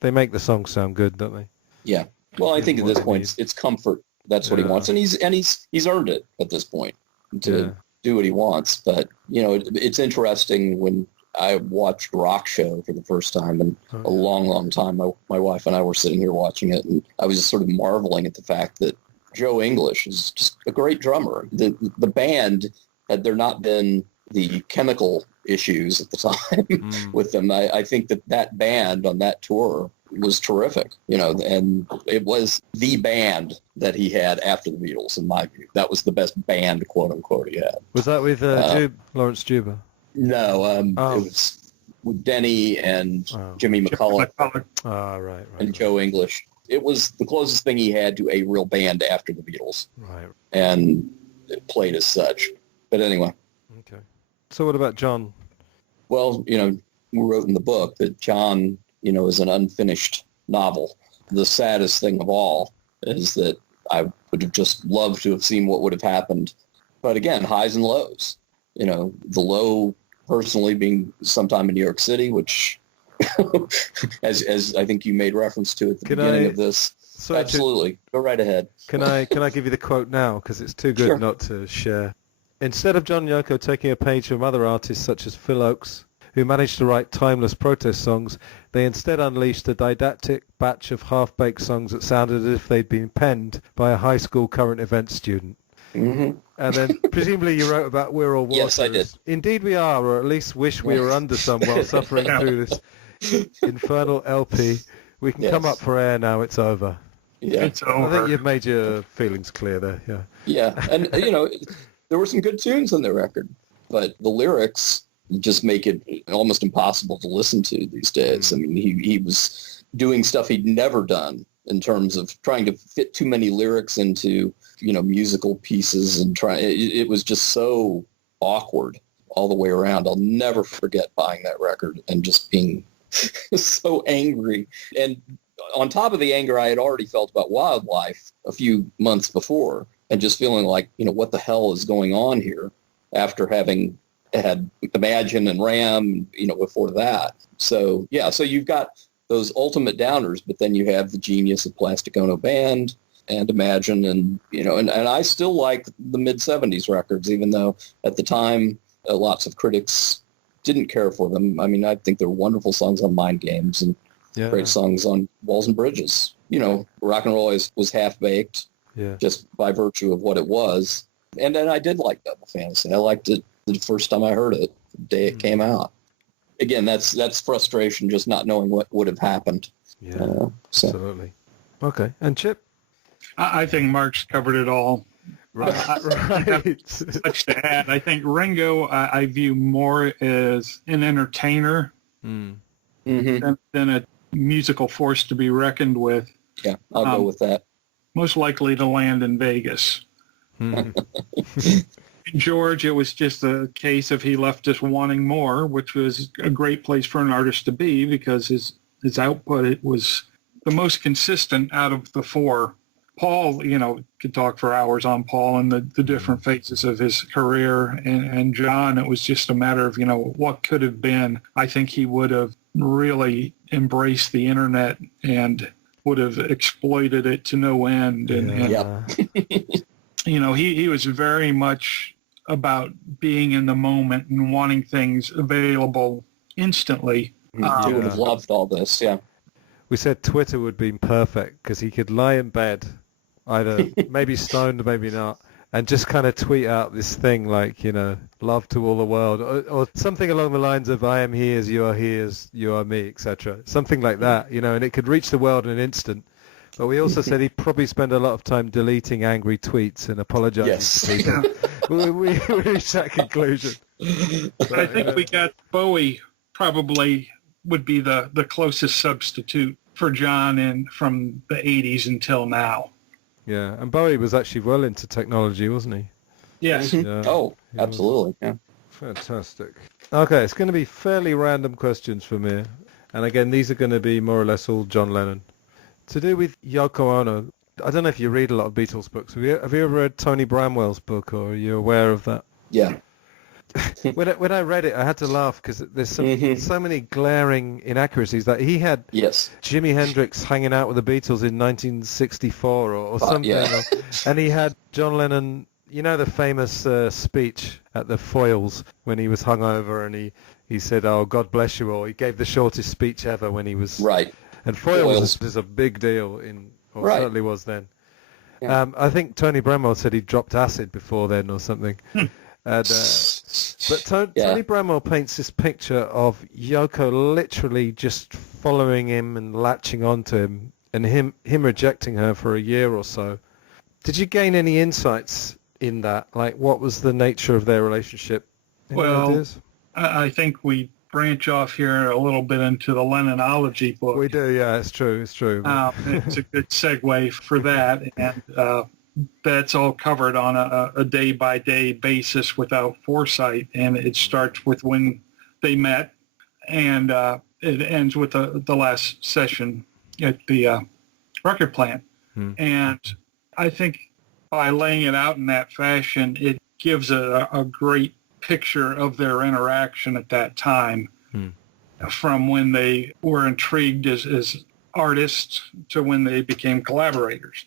they make the songs sound good, don't they? Yeah. Well, I think at this point it's comfort. That's what he wants, and he's earned it at this point to do what he wants. But it's interesting when I watched Rock Show for the first time in a long, long time. My wife and I were sitting here watching it, and I was just sort of marveling at the fact that Joe English is just a great drummer. The band, had there not been the chemical issues at the time with them, I think that band on that tour was terrific, and it was the band that he had after the Beatles, in my view. That was the best band, quote unquote, he had. Was that with Lawrence Juba? No, it was with Denny and Jimmy McCulloch. Right. And Joe English. It was the closest thing he had to a real band after the Beatles. Right. And it played as such. But anyway. Okay. So what about John? Well, we wrote in the book that John, is an unfinished novel. The saddest thing of all is that I would have just loved to have seen what would have happened. But again, highs and lows. The low personally being sometime in New York City, which, as I think you made reference to at the beginning of this. Absolutely. Go right ahead. Can I give you the quote now? Because it's too good not to share. Instead of John Yoko taking a page from other artists such as Phil Oakes, who managed to write timeless protest songs, they instead unleashed a didactic batch of half-baked songs that sounded as if they'd been penned by a high school current events student. Mm-hmm. And then presumably you wrote about We're All Waters. Yes, I did. Indeed we are, or at least wish we were under some while suffering through this infernal LP. We can come up for air now, it's over. Yeah. It's over. I think you've made your feelings clear there, yeah. Yeah, and there were some good tunes on the record, but the lyrics just make it almost impossible to listen to these days. I mean, he was doing stuff he'd never done in terms of trying to fit too many lyrics into, musical pieces, and it was just so awkward all the way around. I'll never forget buying that record and just being so angry. And on top of the anger I had already felt about Wildlife a few months before, and just feeling like, what the hell is going on here after having had Imagine and Ram, before that. So, so you've got those ultimate downers, but then you have the genius of Plastic Ono Band and Imagine, and, and I still like the mid-'70s records, even though at the time lots of critics didn't care for them. I mean, I think there were wonderful songs on Mind Games and great songs on Walls and Bridges. Rock and roll was half-baked just by virtue of what it was. And then I did like Double Fantasy. I liked it the first time I heard it, the day it came out. Again, that's frustration, just not knowing what would have happened. Yeah, absolutely. Okay, and Chip? I think Mark's covered it all. Right. Much to add. I think Ringo, I view more as an entertainer than a musical force to be reckoned with. Yeah, I'll go with that. Most likely to land in Vegas. George, it was just a case of he left us wanting more, which was a great place for an artist to be because his output, it was the most consistent out of the four. Paul, could talk for hours on Paul and the different phases of his career. And John, it was just a matter of, what could have been. I think he would have really embraced the internet and would have exploited it to no end. He was very much about being in the moment and wanting things available instantly. He would have loved all this, yeah. We said Twitter would be perfect because he could lie in bed, either maybe stoned, maybe not, and just kind of tweet out this thing like, love to all the world, or something along the lines of I am he as you are me, etc. Something like that, and it could reach the world in an instant. But we also said he'd probably spend a lot of time deleting angry tweets and apologizing to people. we reached that conclusion. I think we got Bowie probably would be the closest substitute for John from the 80s until now. Yeah, and Bowie was actually well into technology, wasn't he? Yes. Yeah. Oh, absolutely. Yeah. Fantastic. Okay, it's going to be fairly random questions from here. And again, these are going to be more or less all John Lennon. To do with Yoko Ono, I don't know if you read a lot of Beatles books. Have you ever read Tony Bramwell's book, or are you aware of that? Yeah. When I read it, I had to laugh because there's so many glaring inaccuracies. Like he had Jimi Hendrix hanging out with the Beatles in 1964 or something, yeah. And he had John Lennon. The famous speech at the Foyles when he was hungover, and he said, "Oh, God bless you all." He gave the shortest speech ever when he was right. And Foyles is a big deal certainly was then. Yeah. I think Tony Bramwell said he dropped acid before then or something. But Tony Bramwell paints this picture of Yoko literally just following him and latching onto him, and him rejecting her for a year or so. Did you gain any insights in that? Like, what was the nature of their relationship? I think we branch off here a little bit into the Lennon Ology book. We do, yeah, it's true. It's a good segue for that, and that's all covered on a day-by-day basis without foresight, and it starts with when they met, and it ends with the last session at the record plant. And I think by laying it out in that fashion, it gives a great picture of their interaction at that time, from when they were intrigued as artists to when they became collaborators.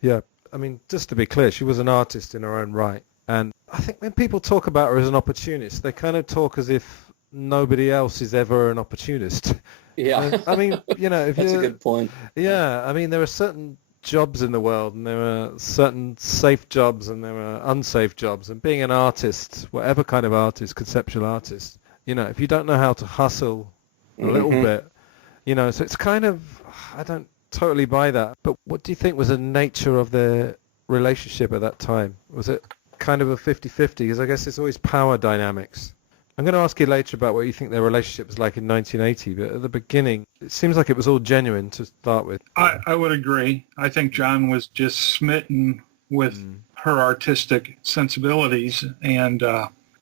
Yeah, I mean, just to be clear, she was an artist in her own right. And I think when people talk about her as an opportunist, they kind of talk as if nobody else is ever an opportunist. Yeah. I mean, if that's a good point. Yeah, I mean, there are certain jobs in the world, and there are certain safe jobs, and there are unsafe jobs. And being an artist, whatever kind of artist, conceptual artist, if you don't know how to hustle a little bit, so it's kind of, I don't totally buy that. But what do you think was the nature of their relationship at that time? Was it kind of a 50-50? Because I guess it's always power dynamics. I'm going to ask you later about what you think their relationship was like in 1980, but at the beginning, it seems like it was all genuine to start with. I would agree. I think John was just smitten with her artistic sensibilities, and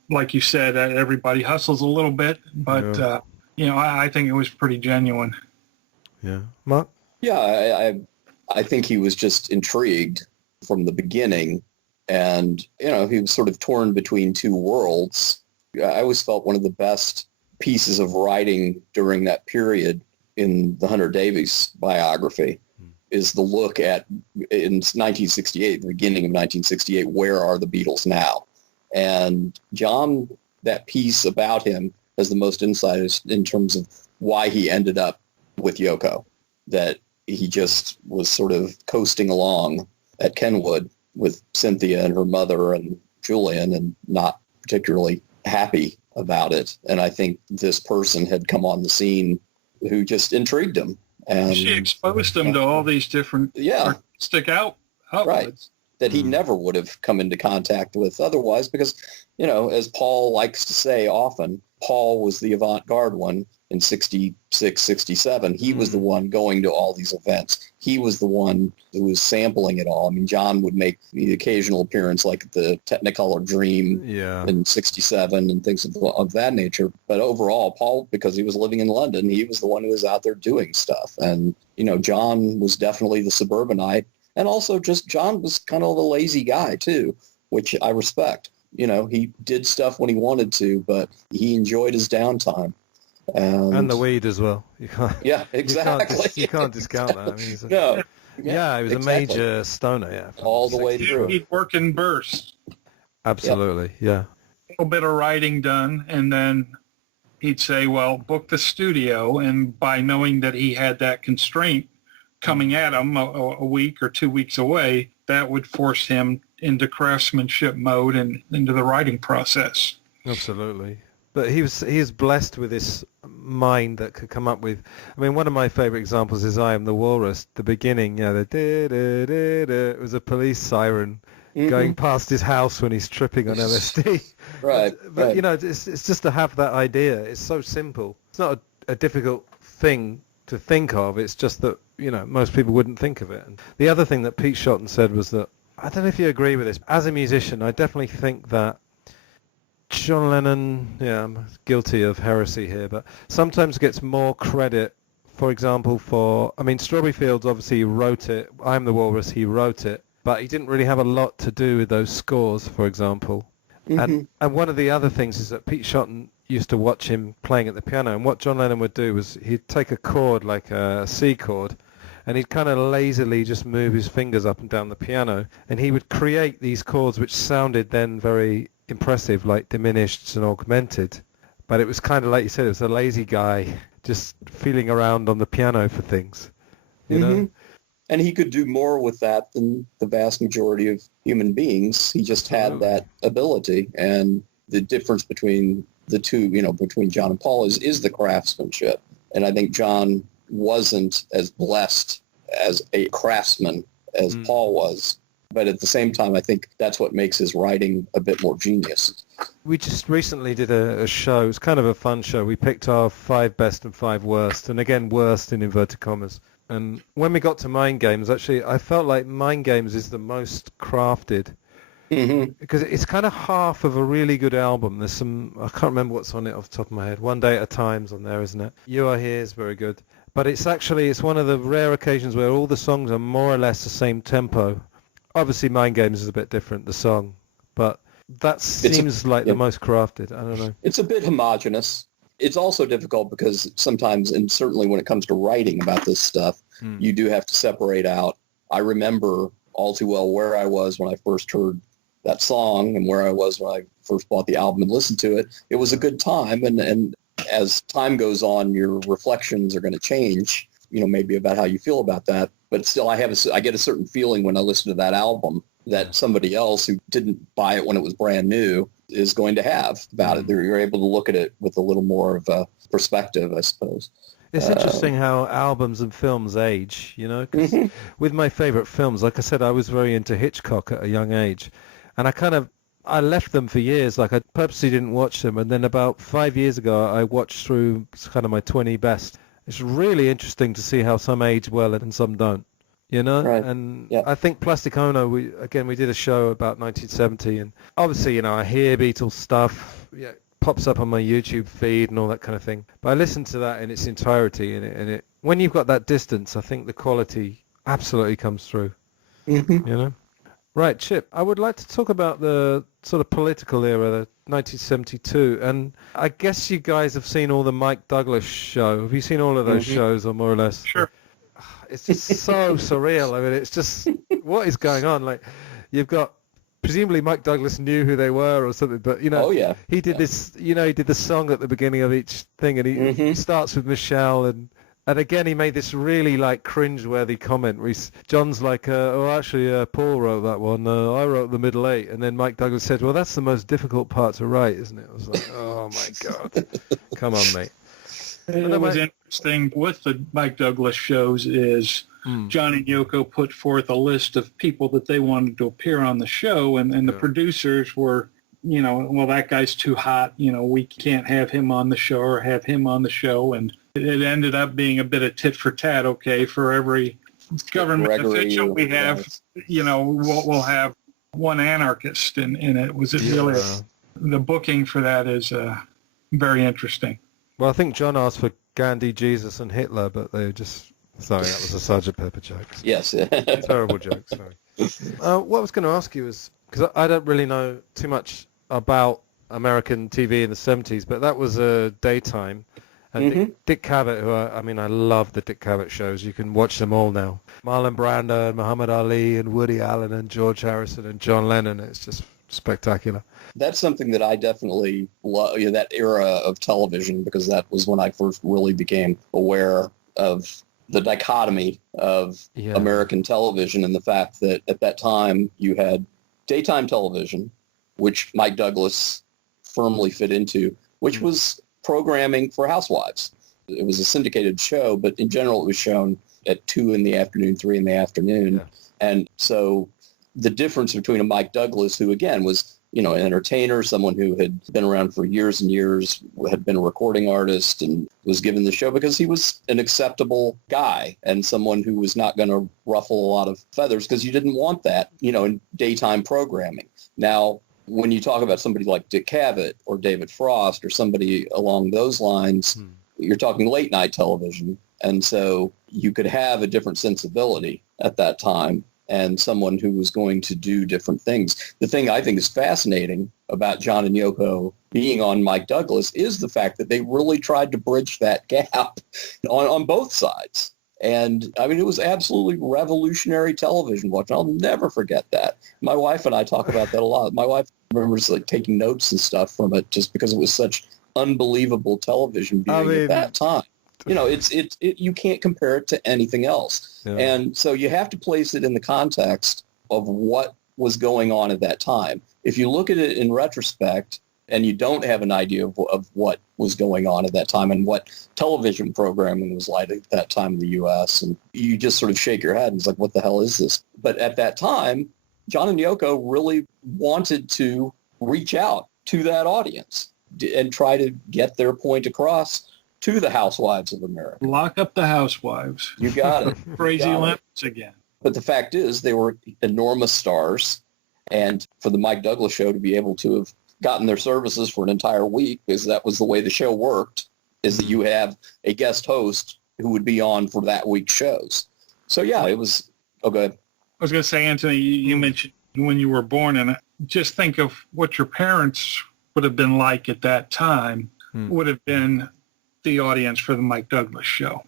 like you said, everybody hustles a little bit, but I think it was pretty genuine. Yeah. Mark? Yeah, I think he was just intrigued from the beginning, and he was sort of torn between two worlds. I always felt one of the best pieces of writing during that period in the Hunter Davies biography is the look at, in 1968, the beginning of 1968, where are the Beatles now? And John, that piece about him has the most insight in terms of why he ended up with Yoko, that he just was sort of coasting along at Kenwood with Cynthia and her mother and Julian and not particularly happy about it. And I think this person had come on the scene who just intrigued him. And she exposed him to all these different artistic outwards. Right. That he never would have come into contact with otherwise, because, you know, as Paul likes to say often, Paul was the avant-garde one in 66, 67. He was the one going to all these events. He was the one who was sampling it all. I mean, John would make the occasional appearance like at the Technicolor Dream in 67 and things of that nature. But overall, Paul, because he was living in London, he was the one who was out there doing stuff. And, you know, John was definitely the suburbanite. And also just John was kind of a lazy guy too, which I respect. You know, he did stuff when he wanted to, but he enjoyed his downtime. And the weed as well. Yeah, exactly. You can't discount that. I mean, No. Yeah, he was a major stoner, all the way through. He'd work in bursts. Absolutely, yeah. A little bit of writing done, and then he'd say, well, book the studio. And by knowing that he had that constraint coming at him a week or 2 weeks away, that would force him into craftsmanship mode and into the writing process. Absolutely. But he was blessed with this mind that could come up with. I mean, one of my favorite examples is "I Am the Walrus." The beginning, the it was a police siren going past his house when he's tripping on LSD. Right. But you know, it's just to have that idea. It's so simple. It's not a difficult thing to think of. It's just that, you know, most people wouldn't think of it. And the other thing that Pete Shotton said was that, I don't know if you agree with this, as a musician, I definitely think that John Lennon, I'm guilty of heresy here, but sometimes gets more credit, for example, Strawberry Fields, obviously he wrote it, I'm the Walrus, he wrote it, but he didn't really have a lot to do with those scores, for example. And one of the other things is that Pete Shotton used to watch him playing at the piano, and what John Lennon would do was he'd take a chord, like a C chord, and he'd kind of lazily just move his fingers up and down the piano, and he would create these chords which sounded then very impressive, like diminished and augmented. But it was kind of like you said, it was a lazy guy just feeling around on the piano for things, you know? And he could do more with that than the vast majority of human beings. He just had that ability. And the difference between the two, you know, between John and Paul is the craftsmanship. And I think John wasn't as blessed as a craftsman as Paul was. But at the same time, I think that's what makes his writing a bit more genius. We just recently did a show. It was kind of a fun show. We picked our 5 best and 5 worst, and again, worst in inverted commas. And when we got to Mind Games, actually, I felt like Mind Games is the most crafted. Because it's kind of half of a really good album. There's some, I can't remember what's on it off the top of my head. One Day at a Time's on there, isn't it? You Are Here is very good. But it's one of the rare occasions where all the songs are more or less the same tempo. Obviously, Mind Games is a bit different, the song, but that seems like the most crafted. I don't know. It's a bit homogenous. It's also difficult because sometimes, and certainly when it comes to writing about this stuff, you do have to separate out. I remember all too well where I was when I first heard that song and where I was when I first bought the album and listened to it. It was a good time, and as time goes on, your reflections are going to change, you know, maybe about how you feel about that. But still, I get a certain feeling when I listen to that album that somebody else who didn't buy it when it was brand new is going to have about it. You're able to look at it with a little more of a perspective, I suppose. It's interesting how albums and films age, you know, 'cause with my favorite films, like I said, I was very into Hitchcock at a young age, and I left them for years. Like, I purposely didn't watch them, and then about 5 years ago, I watched through kind of my 20 best. It's really interesting to see how some age well and some don't, you know? Right. And I think Plastic Ono, we did a show about 1970, and obviously, you know, I hear Beatles stuff, pops up on my YouTube feed and all that kind of thing. But I listen to that in its entirety, and when you've got that distance, I think the quality absolutely comes through, you know? Right, Chip, I would like to talk about the sort of political era, the 1972, and I guess you guys have seen all the Mike Douglas show. Have you seen all of those shows, or more or less? Sure. It's just so surreal. I mean, it's just, what is going on? Like, you've got, presumably Mike Douglas knew who they were or something, but, you know, he did this, you know, he did the song at the beginning of each thing, and he starts with Michelle, and And again, he made this really like cringe-worthy comment. Where John's like, Paul wrote that one. I wrote the middle eight. And then Mike Douglas said, well, that's the most difficult part to write, isn't it? I was like, oh, my God. Come on, mate. What was interesting with the Mike Douglas shows is John and Yoko put forth a list of people that they wanted to appear on the show, and the producers were, well, that guy's too hot. We can't have him on the show or have him on the show. And it ended up being a bit of tit for tat, okay? For every government official we have, we'll have one anarchist, and it was really the booking for that is very interesting. Well, I think John asked for Gandhi, Jesus, and Hitler, but they just... Sorry, that was a Sergeant Pepper joke. Yes. Terrible joke, sorry. What I was going to ask you is, because I don't really know too much about American TV in the 70s, but that was a daytime. And Dick Cavett, who I love the Dick Cavett shows. You can watch them all now. Marlon Brando and Muhammad Ali and Woody Allen and George Harrison and John Lennon. It's just spectacular. That's something that I definitely love, that era of television, because that was when I first really became aware of the dichotomy of American television, and the fact that at that time you had daytime television, which Mike Douglas firmly fit into, which was programming for housewives. It was a syndicated show, but in general it was shown at 2 in the afternoon, 3 in the afternoon. Yeah. And so the difference between a Mike Douglas, who again was, an entertainer, someone who had been around for years and years, had been a recording artist and was given the show because he was an acceptable guy and someone who was not going to ruffle a lot of feathers, because you didn't want that, in daytime programming. Now, when you talk about somebody like Dick Cavett or David Frost or somebody along those lines, you're talking late night television. And so you could have a different sensibility at that time and someone who was going to do different things. The thing I think is fascinating about John and Yoko being on Mike Douglas is the fact that they really tried to bridge that gap on both sides. And it was absolutely revolutionary television watching. I'll never forget that. My wife and I talk about that a lot. My wife remembers taking notes and stuff from it just because it was such unbelievable television viewing at that time. You can't compare it to anything else. Yeah. And so you have to place it in the context of what was going on at that time. If you look at it in retrospect and you don't have an idea of what was going on at that time and what television programming was like at that time in the U.S., and you just sort of shake your head and it's like, what the hell is this? But at that time, John and Yoko really wanted to reach out to that audience and try to get their point across to the housewives of America. Lock up the housewives. You got it. Crazy limits again. But the fact is, they were enormous stars. And for the Mike Douglas show to be able to have gotten their services for an entire week, because that was the way the show worked, is that you have a guest host who would be on for that week's shows. So, yeah, it was... Oh, go ahead. I was going to say, Anthony, you mentioned when you were born, and just think of what your parents would have been like at that time, would have been the audience for the Mike Douglas show.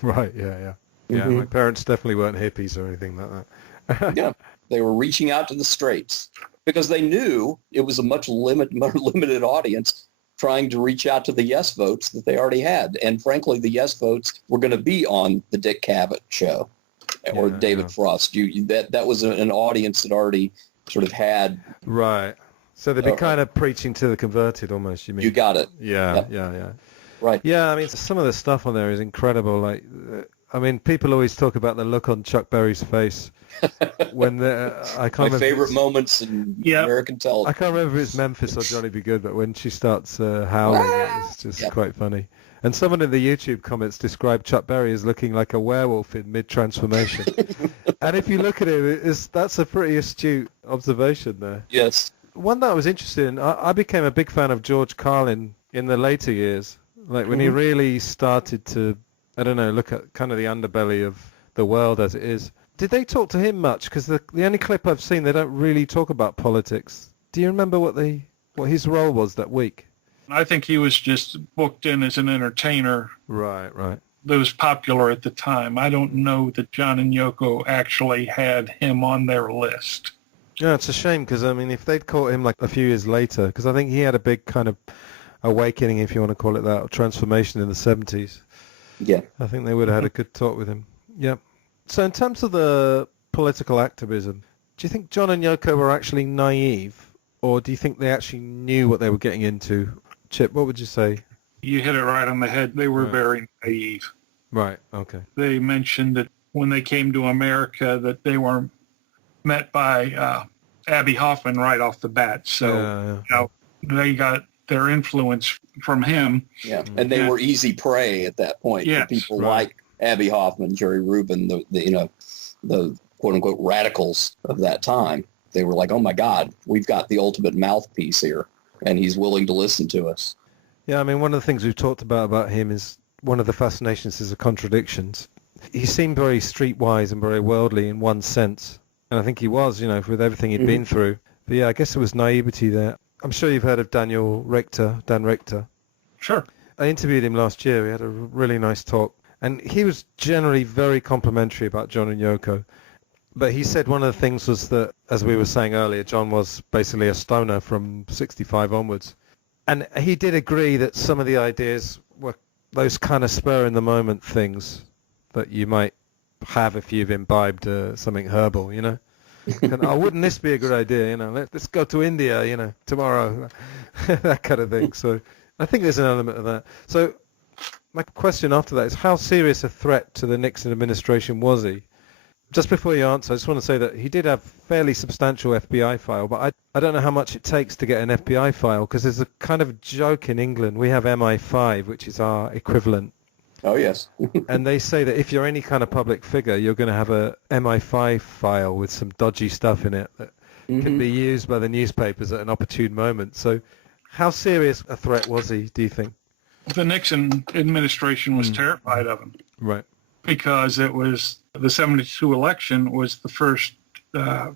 Right, yeah. Yeah, my parents definitely weren't hippies or anything like that. Yeah, they were reaching out to the straights because they knew it was a much limited audience trying to reach out to the yes votes that they already had. And frankly, the yes votes were going to be on the Dick Cavett show or David Frost. That was an audience that already sort of had... Right. So they'd be kind of preaching to the converted almost, you mean? You got it. Yeah. Right. Yeah, some of the stuff on there is incredible. People always talk about the look on Chuck Berry's face when I can't remember favorite moments in American television. I can't remember if it's Memphis or Johnny Be Good, but when she starts howling, it's just quite funny. And someone in the YouTube comments described Chuck Berry as looking like a werewolf in mid-transformation. And if you look at it, that's a pretty astute observation there. Yes. One that I was interested in, I became a big fan of George Carlin in the later years. When he really started to, look at kind of the underbelly of the world as it is. Did they talk to him much? Because the only clip I've seen, they don't really talk about politics. Do you remember what his role was that week? I think he was just booked in as an entertainer. Right. That was popular at the time. I don't know that John and Yoko actually had him on their list. Yeah, it's a shame because, if they'd caught him a few years later, because I think he had a big kind of awakening, if you want to call it that, or transformation in the 70s. Yeah. I think they would have had a good talk with him. Yeah. So in terms of the political activism, do you think John and Yoko were actually naive, or do you think they actually knew what they were getting into? Chip, what would you say? You hit it right on the head. They were very naive. Right, okay. They mentioned that when they came to America that they were met by Abby Hoffman right off the bat. So, they got their influence from him. Yeah, and they were easy prey at that point. Yes, for people like Abby Hoffman, Jerry Rubin, the quote-unquote radicals of that time. They were like, oh, my God, we've got the ultimate mouthpiece here, and he's willing to listen to us. Yeah, I mean, one of the things we've talked about him is one of the fascinations is the contradictions. He seemed very streetwise and very worldly in one sense, and I think he was, with everything he'd been through. But yeah, I guess there was naivety there. I'm sure you've heard of Dan Richter. Sure. I interviewed him last year. We had a really nice talk, and he was generally very complimentary about John and Yoko. But he said one of the things was that, as we were saying earlier, John was basically a stoner from 65 onwards. And he did agree that some of the ideas were those kind of spur-in-the-moment things that you might have if you've imbibed something herbal, And, wouldn't this be a good idea? Let's go to India, tomorrow, that kind of thing. So I think there's an element of that. So my question after that is, how serious a threat to the Nixon administration was he? Just before you answer, I just want to say that he did have fairly substantial FBI file, but I don't know how much it takes to get an FBI file, because there's a kind of joke in England. We have MI5, which is our equivalent. Oh, yes. And they say that if you're any kind of public figure, you're going to have a MI5 file with some dodgy stuff in it that can be used by the newspapers at an opportune moment. So how serious a threat was he, do you think? The Nixon administration was terrified of him. Right. Because it was the 72 election was the first,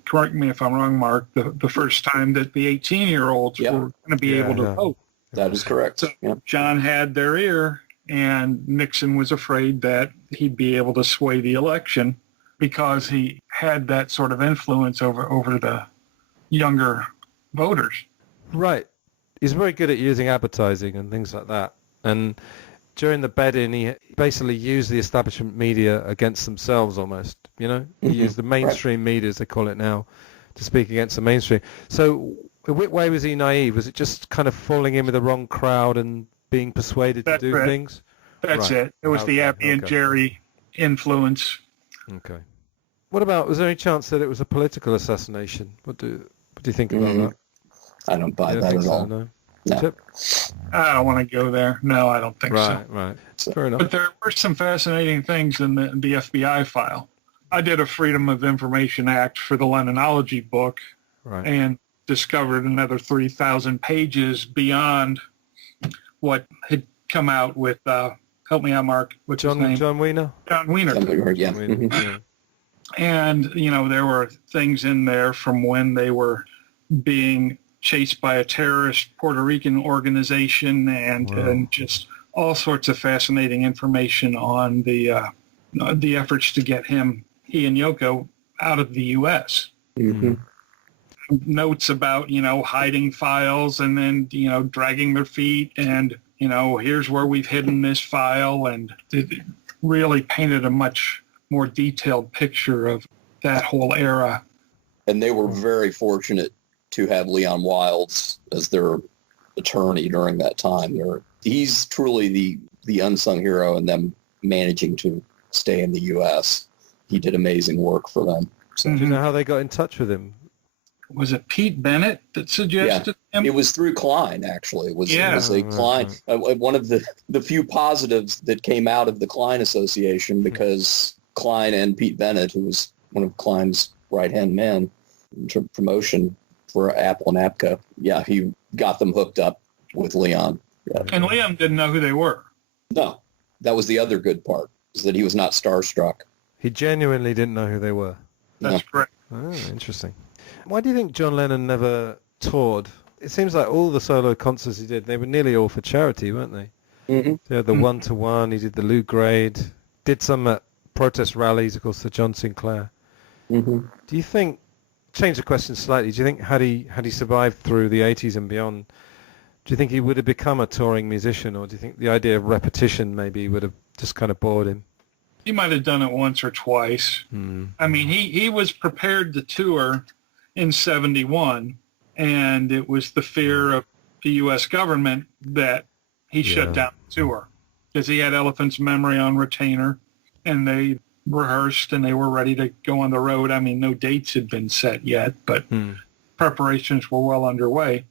correct me if I'm wrong, Mark, the first time that the 18-year-olds were going to be able to vote. That is correct. So John had their ear, and Nixon was afraid that he'd be able to sway the election because he had that sort of influence over the younger voters. Right. He's very good at using advertising and things like that. And during the bed-in, he basically used the establishment media against themselves almost, He used the mainstream media, as they call it now, to speak against the mainstream. So in what way was he naive? Was it just kind of falling in with the wrong crowd and being persuaded to do things? That's it. It was the Abby and Jerry influence. Okay. What about, was there any chance that it was a political assassination? What do you think about that? I don't buy that at all. No. I don't want to go there. No, I don't think so. Right. Fair enough. But there were some fascinating things in the FBI file. I did a Freedom of Information Act for the Lennon Ology book and discovered another 3,000 pages beyond what had come out with, help me out, Mark, what's his name? John Wiener? John Wiener. Yeah. And, there were things in there from when they were being chased by a terrorist Puerto Rican organization and just all sorts of fascinating information on the efforts to get he and Yoko out of the U.S. Notes about, hiding files and then, dragging their feet and, here's where we've hidden this file, and it really painted a much more detailed picture of that whole era. And they were very fortunate to have Leon Wilds as their attorney during that time. He's truly the unsung hero in them managing to stay in the U.S. He did amazing work for them. So. Do you know how they got in touch with him? Was it Pete Bennett that suggested him? It was through Klein, actually. It was a Klein. One of the few positives that came out of the Klein Association, because Klein and Pete Bennett, who was one of Klein's right-hand men in promotion for Apple and APCO. Yeah, he got them hooked up with Leon. Yeah. And Leon didn't know who they were. No, that was the other good part, is that he was not starstruck. He genuinely didn't know who they were. That's correct. Oh, interesting. Why do you think John Lennon never toured? It seems like all the solo concerts he did, they were nearly all for charity, weren't they? They had the one-to-one, he did the Lou Grade, did some at protest rallies, of course, the John Sinclair. Do you think, change the question slightly, do you think had he survived through the 80s and beyond, Do you think he would have become a touring musician, or do you think the idea of repetition maybe would have just kind of bored him? He might have done it once or twice. I mean, he was prepared to tour in 71, and it was the fear of the U.S. government that he shut down the tour because he had Elephant's Memory on retainer, and they rehearsed and they were ready to go on the road. I mean, no dates had been set yet, but preparations were well underway.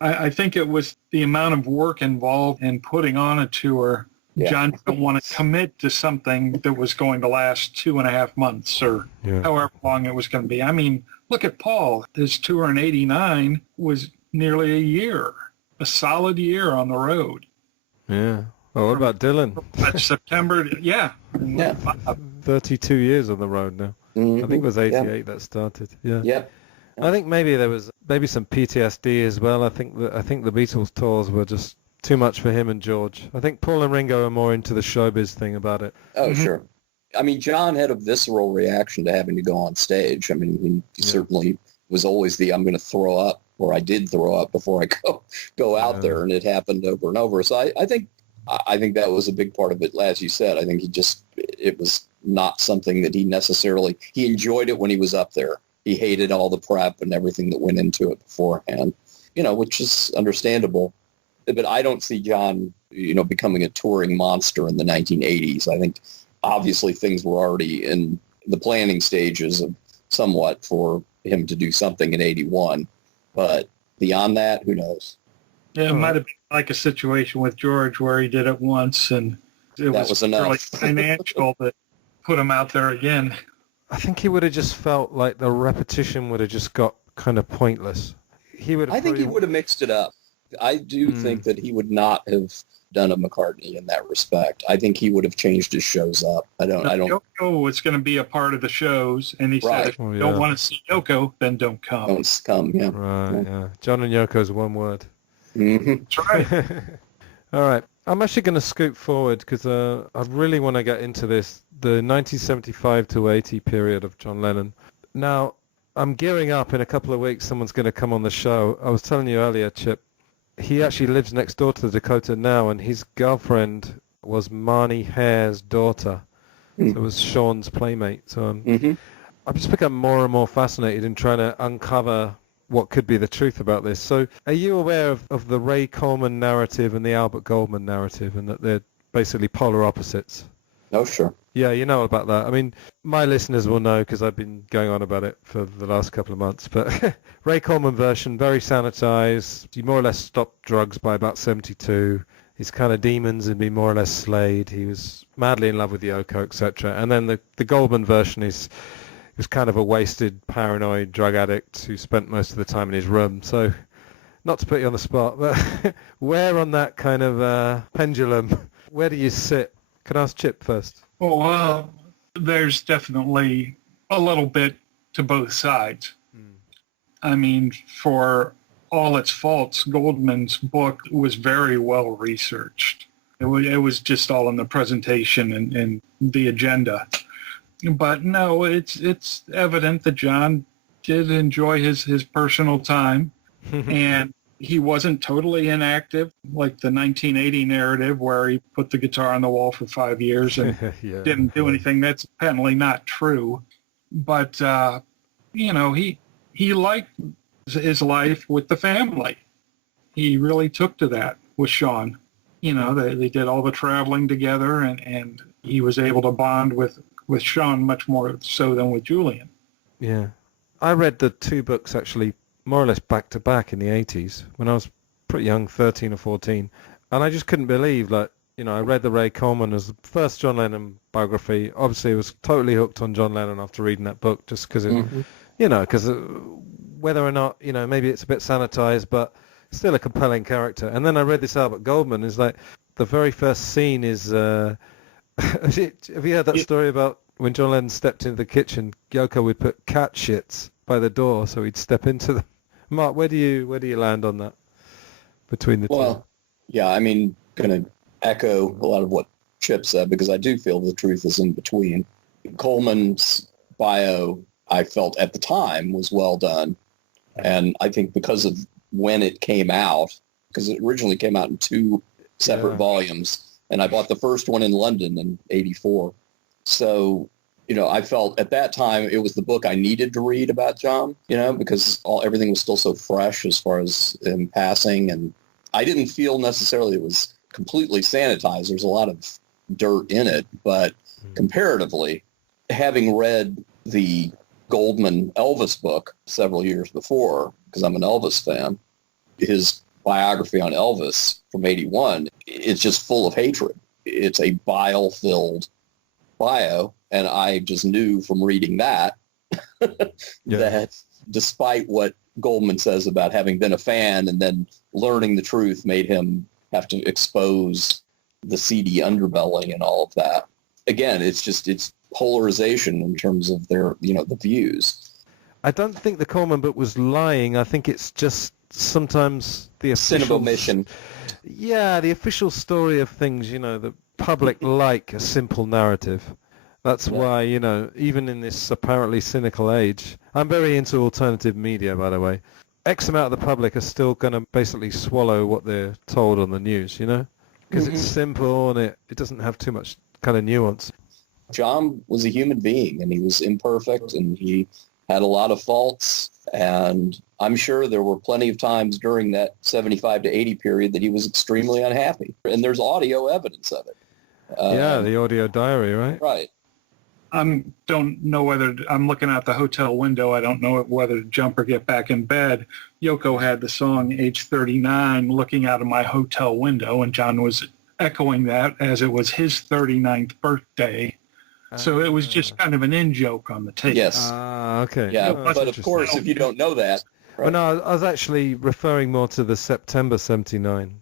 I think it was the amount of work involved in putting on a tour. John didn't want to commit to something that was going to last 2.5 months or however long it was going to be. I mean, look at Paul. His tour in 89 was nearly a year, a solid year on the road. Yeah. Well, what about Dylan? September, 32 years on the road now. I think it was 88 that started. Yeah. I think maybe there was some PTSD as well. I think the Beatles tours were just too much for him and George. I think Paul and Ringo are more into the showbiz thing about it. Oh, sure. I mean, John had a visceral reaction to having to go on stage. I mean, he certainly was always I'm going to throw up, or I did throw up before I go out there, and it happened over and over. So I think that was a big part of it. As you said, I think it was not something that he enjoyed it when he was up there. He hated all the prep and everything that went into it beforehand, which is understandable. But I don't see John, becoming a touring monster in the 1980s. I think obviously things were already in the planning stages of somewhat for him to do something in 81. But beyond that, who knows? Yeah, it might have been like a situation with George where he did it once and it was enough. Really financial that put him out there again. I think he would have just felt like the repetition would have just got kind of pointless. I think he would have mixed it up. I do think that he would not have done a McCartney in that respect. I think he would have changed his shows up. I don't. Yoko was going to be a part of the shows, and he said, if you don't want to see Yoko, then don't come. Don't come, yeah. Right, yeah. John and Yoko's one word. That's right. All right. I'm actually going to scoot forward because I really want to get into the 1975 to 80 period of John Lennon. Now, I'm gearing up. In a couple of weeks, someone's going to come on the show. I was telling you earlier, Chip, he actually lives next door to the Dakota now, and his girlfriend was Marnie Hare's daughter. So it was Sean's playmate. So I've just become more and more fascinated in trying to uncover what could be the truth about this. So are you aware of the Ray Coleman narrative and the Albert Goldman narrative, and that they're basically polar opposites? Oh, sure. Yeah, you know about that. I mean, my listeners will know because I've been going on about it for the last couple of months. But Ray Coleman version, very sanitized. He more or less stopped drugs by about 72. His kind of demons had been more or less slayed. He was madly in love with Yoko, etc. And then the Goldman version was kind of a wasted, paranoid drug addict who spent most of the time in his room. So, not to put you on the spot, but where on that kind of pendulum, where do you sit? Can I ask Chip first? Well, there's definitely a little bit to both sides. I mean, for all its faults, Goldman's book was very well researched. It was just all in the presentation and the agenda. But no, it's evident that John did enjoy his personal time, and he wasn't totally inactive like the 1980 narrative where he put the guitar on the wall for 5 years and didn't do anything. That's patently not true. But he liked his life with the family. He really took to that with Sean. They did all the traveling together, and he was able to bond with Sean much more so than with Julian. Yeah. I read the two books actually more or less back to back in the 80s when I was pretty young, 13 or 14. And I just couldn't believe, I read the Ray Coleman as the first John Lennon biography. Obviously, I was totally hooked on John Lennon after reading that book just because because whether or not, maybe it's a bit sanitized, but still a compelling character. And then I read this Albert Goldman. It's like the very first scene is... have you heard that story about when John Lennon stepped into the kitchen, Yoko would put cat shits by the door so he'd step into them? Mark, where do you land on that between the two? Well, yeah, I mean, going to echo a lot of what Chip said because I do feel the truth is in between. Coleman's bio, I felt at the time, was well done. And I think because of when it came out, because it originally came out in 2 separate volumes. And I bought the first one in London in 1984. So, I felt at that time it was the book I needed to read about John, because everything was still so fresh as far as him passing. And I didn't feel necessarily it was completely sanitized. There's a lot of dirt in it, but comparatively, having read the Goldman Elvis book several years before, because I'm an Elvis fan, his biography on Elvis from 1981, it's just full of hatred. It's a bile-filled bio, and I just knew from reading that that despite what Goldman says about having been a fan and then learning the truth made him have to expose the seedy underbelly and all of that. Again, it's polarization in terms of their, the views. I don't think the Coleman book was lying. I think it's just sometimes the official... Sin of omission. Yeah, the official story of things, the public like a simple narrative. That's why, even in this apparently cynical age, I'm very into alternative media, by the way. X amount of the public are still going to basically swallow what they're told on the news, because it's simple and it doesn't have too much kind of nuance. John was a human being, and he was imperfect, and he had a lot of faults, and I'm sure there were plenty of times during that 75 to 80 period that he was extremely unhappy, and there's audio evidence of it. The audio diary, right? Right. I don't know whether I'm looking out the hotel window. I don't know whether to jump or get back in bed. Yoko had the song Age 39 looking out of my hotel window, and John was echoing that as it was his 39th birthday. So it was just kind of an in-joke on the tape. Yes. Okay. Yeah, but of course, if you don't know that... Right. Well, no, I was actually referring more to the September 79.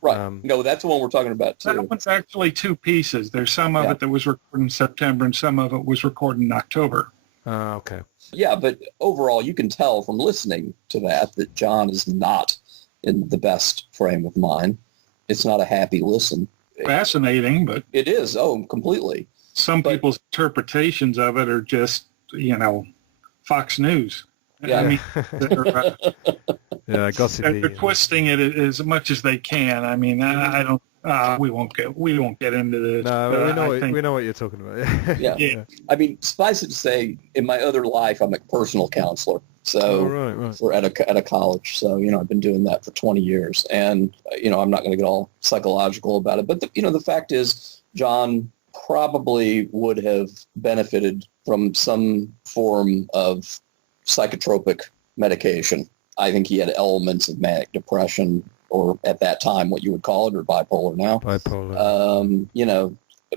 Right. No, that's the one we're talking about, too. That one's actually 2 pieces. There's some of it that was recorded in September, and some of it was recorded in October. Okay. Yeah, but overall, you can tell from listening to that John is not in the best frame of mind. It's not a happy listen. Fascinating, but... It is. Oh, completely. Some people's interpretations of it are just, Fox News. Yeah. I mean, gossipy. They're twisting it as much as they can. I mean, I don't. We won't get into this. No, we know what you're talking about. Yeah. I mean, suffice it to say, in my other life, I'm a personal counselor. So right. We're at a college. So, I've been doing that for 20 years. And, I'm not going to get all psychological about it. But, the fact is, John probably would have benefited from some form of psychotropic medication. I think he had elements of manic depression, or at that time, what you would call it, or bipolar now. Bipolar.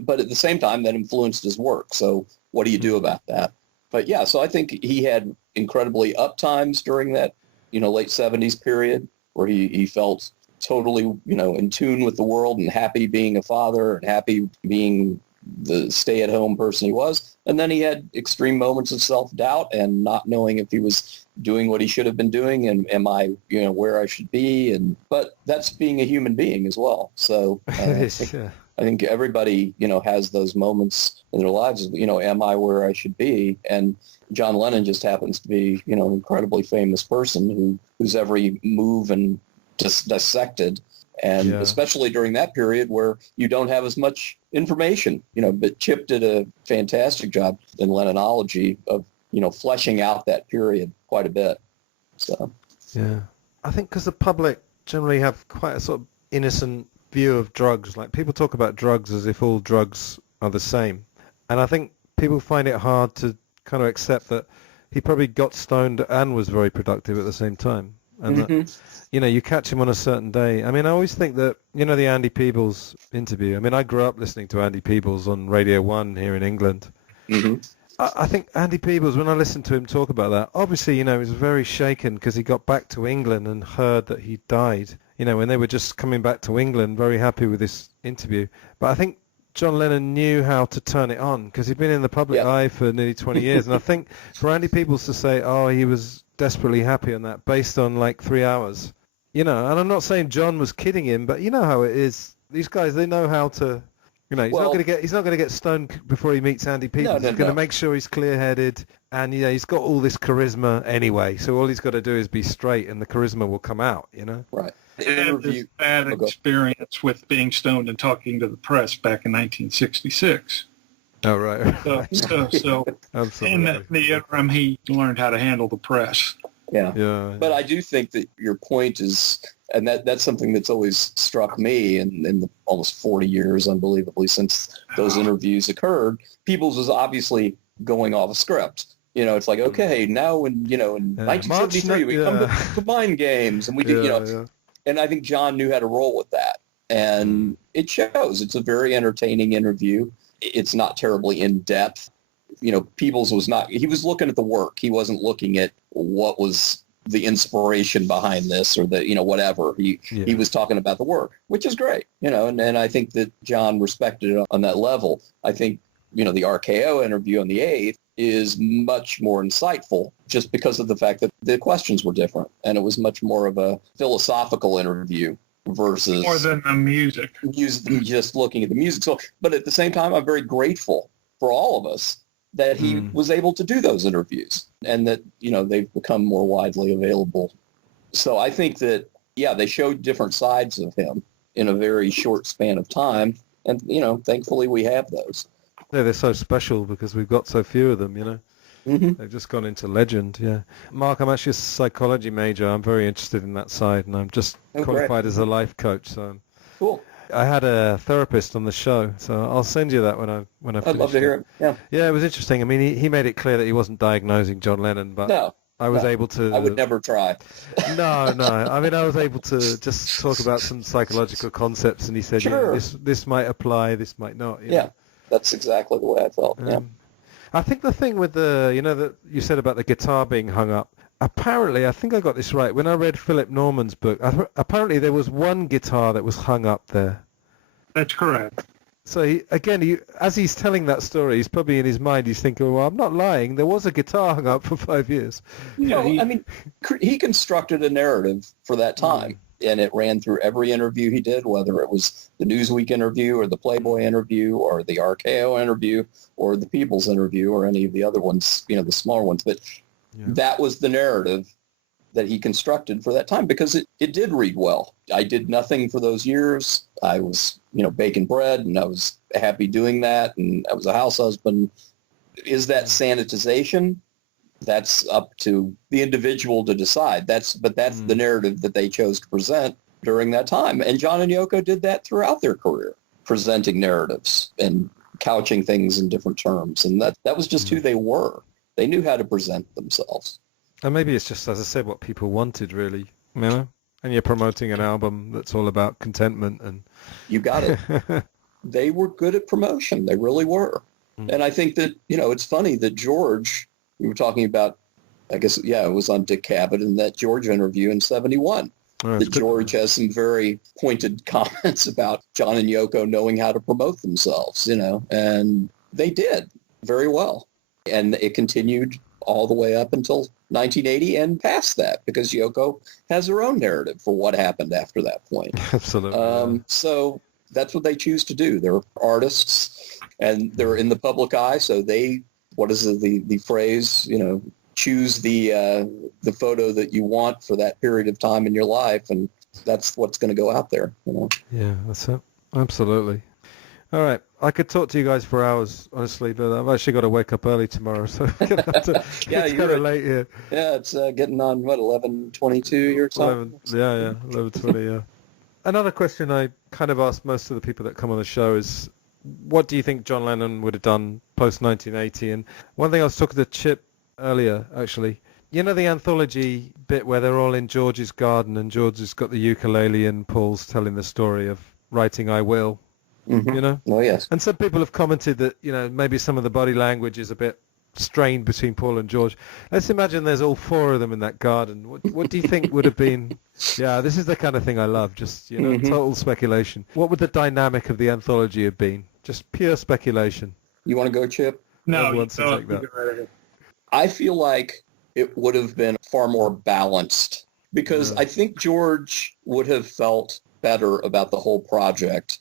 But at the same time, that influenced his work. So what do you do about that? But yeah, so I think he had incredibly up times during that, late 70s period where he felt totally, in tune with the world and happy being a father and happy being the stay-at-home person he was. And then he had extreme moments of self-doubt and not knowing if he was doing what he should have been doing and am I, where I should be. But that's being a human being as well. So I think everybody, has those moments in their lives, am I where I should be? And John Lennon just happens to be, an incredibly famous person whose every move and just dissected. And especially during that period where you don't have as much information, but Chip did a fantastic job in Lennon Ology of, fleshing out that period quite a bit. So, yeah, I think because the public generally have quite a sort of innocent view of drugs. Like people talk about drugs as if all drugs are the same. And I think people find it hard to kind of accept that he probably got stoned and was very productive at the same time. And that, you catch him on a certain day. I mean, I always think that, the Andy Peebles interview. I mean, I grew up listening to Andy Peebles on Radio 1 here in England. Mm-hmm. I think Andy Peebles, when I listened to him talk about that, obviously, he was very shaken because he got back to England and heard that he died. When they were just coming back to England, very happy with this interview. But I think John Lennon knew how to turn it on because he'd been in the public eye for nearly 20 years. And I think for Andy Peebles to say, he was desperately happy on that based on like 3 hours, and I'm not saying John was kidding him, but you know how it is. These guys, they know how to, he's not going to get stoned before he meets Andy Peebles. He's going to make sure he's clear-headed, and he's got all this charisma anyway. So all he's got to do is be straight, and the charisma will come out. Right. I had this bad experience with being stoned and talking to the press back in 1966. Oh, right. So in the interim, he learned how to handle the press. Yeah. But I do think that your point is, and that's something that's always struck me in the almost 40 years, unbelievably, since those interviews occurred. Peebles was obviously going off a script. It's like, okay, now in 1973, we come to mind games, and we do, and I think John knew how to roll with that. And it shows. It's a very entertaining interview. It's not terribly in-depth. Peebles he was looking at the work. He wasn't looking at what was the inspiration behind this or whatever. He was talking about the work, which is great, and I think that John respected it on that level. I think, the RKO interview on the 8th is much more insightful just because of the fact that the questions were different, and it was much more of a philosophical interview versus more than the music. Just looking at the music. So, but at the same time, I'm very grateful for all of us that he was able to do those interviews, and that, they've become more widely available. So I think that, they showed different sides of him in a very short span of time. And, thankfully we have those. Yeah, they're so special because we've got so few of them, Mm-hmm. They've just gone into legend, yeah. Mark, I'm actually a psychology major. I'm very interested in that side, and I'm just qualified as a life coach. So cool. I had a therapist on the show, so I'll send you that when I finish. I'd love to hear it. Yeah. Yeah, it was interesting. I mean, he made it clear that he wasn't diagnosing John Lennon, but I was able to. I would never try. No. I mean, I was able to just talk about some psychological concepts, and he said, sure. This might apply, this might not. Yeah, that's exactly the way I felt. Yeah. I think the thing with that you said about the guitar being hung up, apparently, I think I got this right. When I read Philip Norman's book, apparently there was one guitar that was hung up there. That's correct. So, as he's telling that story, he's probably in his mind, he's thinking, well, I'm not lying. There was a guitar hung up for 5 years. He constructed a narrative for that time. And it ran through every interview he did, whether it was the Newsweek interview or the Playboy interview or the RKO interview or the Peebles interview or any of the other ones, the smaller ones. But that was the narrative that he constructed for that time because it did read well. I did nothing for those years. I was, baking bread, and I was happy doing that, and I was a house husband. Is that sanitization? That's up to the individual to decide. That's the narrative that they chose to present during that time. And John and Yoko did that throughout their career, presenting narratives and couching things in different terms. And that was just who they were. They knew how to present themselves. And maybe it's just, as I said, what people wanted, really. And you're promoting an album that's all about contentment. And you got it. They were good at promotion. They really were. And I think that, it's funny that George... We were talking about, I guess, it was on Dick Cavett in that George interview in 1971. That George has some very pointed comments about John and Yoko knowing how to promote themselves, and they did very well. And it continued all the way up until 1980 and past that because Yoko has her own narrative for what happened after that point. Absolutely. So that's what they choose to do. They're artists, and they're in the public eye, so they... What is the phrase? Choose the photo that you want for that period of time in your life, and that's what's going to go out there. Yeah, that's it. Absolutely. All right, I could talk to you guys for hours, honestly, but I've actually got to wake up early tomorrow, so it's kind of late here. Yeah, it's getting on 11:22 your time. 11:20. Yeah. Another question I kind of ask most of the people that come on the show is, what do you think John Lennon would have done post-1980? And one thing I was talking to Chip earlier, actually, the anthology bit where they're all in George's garden and George has got the ukulele and Paul's telling the story of writing I Will, Oh, yes. And some people have commented that, maybe some of the body language is a bit strained between Paul and George. Let's imagine there's all four of them in that garden. What do you think would have been... Yeah, this is the kind of thing I love, just, total speculation. What would the dynamic of the anthology have been? Just pure speculation. You want to go, Chip? No, I feel like it would have been far more balanced because I think George would have felt better about the whole project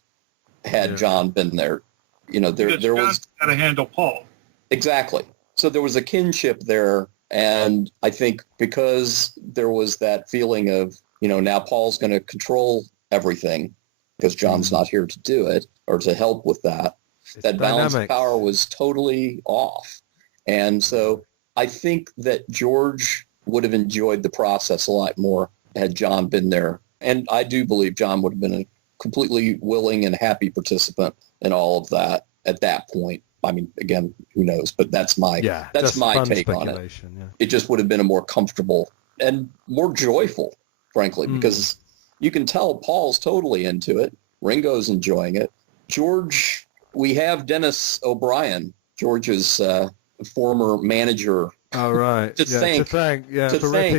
had John been there. There was how to handle Paul. Exactly. So there was a kinship there, and I think because there was that feeling of, now Paul's going to control everything because John's not here to do it or to help with that. That balance of power was totally off. And so I think that George would have enjoyed the process a lot more had John been there. And I do believe John would have been a completely willing and happy participant in all of that at that point. I mean, again, who knows? But that's my take on it. Yeah. It just would have been a more comfortable and more joyful, frankly, because you can tell Paul's totally into it. Ringo's enjoying it. George, we have Dennis O'Brien, George's former manager. Oh, right. to thank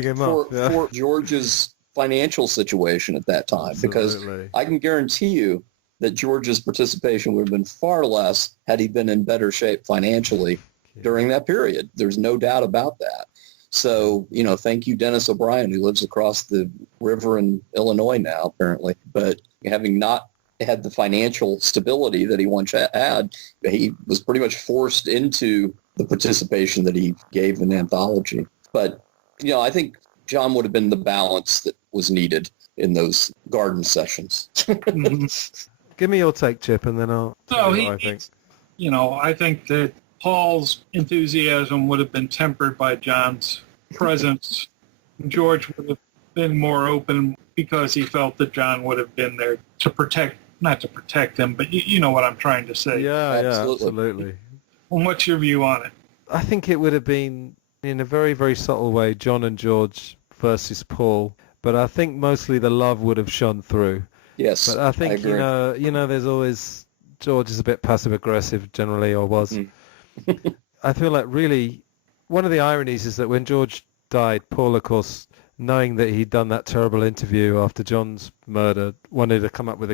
him for George's financial situation at that time. Absolutely. Because I can guarantee you that George's participation would have been far less had he been in better shape financially during that period. There's no doubt about that. So, thank you, Dennis O'Brien, who lives across the river in Illinois now, apparently. But having not had the financial stability that he once had, he was pretty much forced into the participation that he gave in Anthology. But, I think John would have been the balance that was needed in those garden sessions. Give me your take, Chip, and then I'll tell you what I think. I think that Paul's enthusiasm would have been tempered by John's presence. George would have been more open because he felt that John would have been there to not to protect him, but you know what I'm trying to say. Yeah, absolutely. Well, what's your view on it? I think it would have been, in a very, very subtle way, John and George versus Paul, but I think mostly the love would have shone through. Yes, but I think, I agree. There's always, George is a bit passive-aggressive generally, or was. I feel like really, one of the ironies is that when George died, Paul, of course, knowing that he'd done that terrible interview after John's murder, wanted to come up with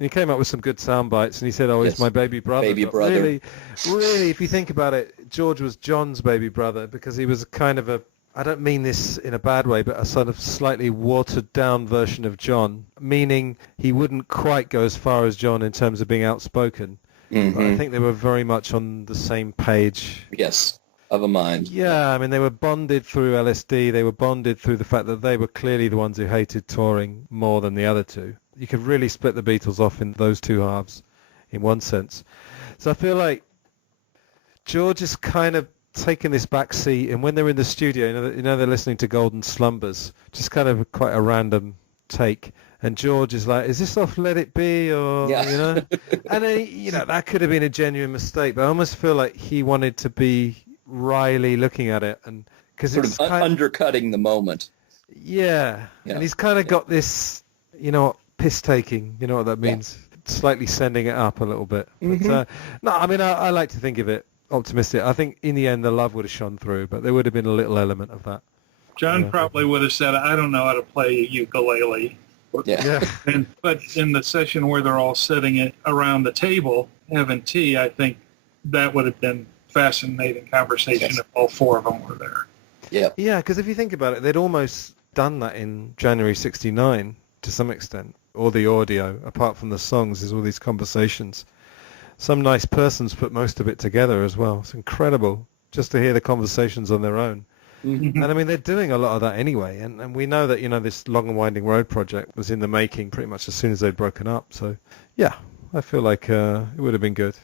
he came up with some good sound bites, and he said, he's my baby brother. Baby brother. Really, if you think about it, George was John's baby brother because he was kind of I don't mean this in a bad way, but a sort of slightly watered-down version of John, meaning he wouldn't quite go as far as John in terms of being outspoken. But I think they were very much on the same page. Yes, of a mind. Yeah, I mean, they were bonded through LSD. They were bonded through the fact that they were clearly the ones who hated touring more than the other two. You could really split the Beatles off in those two halves, in one sense. So I feel like George is kind of taking this back seat, and when they're in the studio, they're listening to Golden Slumbers, just kind of quite a random take. And George is like, is this off Let It Be? Or, and that could have been a genuine mistake, but I almost feel like he wanted to be wryly looking at it. And because sort of undercutting the moment. Yeah. And he's kind of got this, piss-taking, you know what that means? Yeah. Slightly sending it up a little bit. But, I like to think of it optimistic. I think in the end the love would have shone through, but there would have been a little element of that. John probably would have said, I don't know how to play a ukulele. Yeah. But in the session where they're all sitting around the table having tea, I think that would have been fascinating conversation if all four of them were there. Yeah. Yeah, because if you think about it, they'd almost done that in January 69 to some extent. All the audio, apart from the songs, is all these conversations. Some nice persons put most of it together as well. It's incredible just to hear the conversations on their own. And I mean, they're doing a lot of that anyway. And we know that, this Long and Winding Road project was in the making pretty much as soon as they'd broken up. So, yeah, I feel like it would have been good.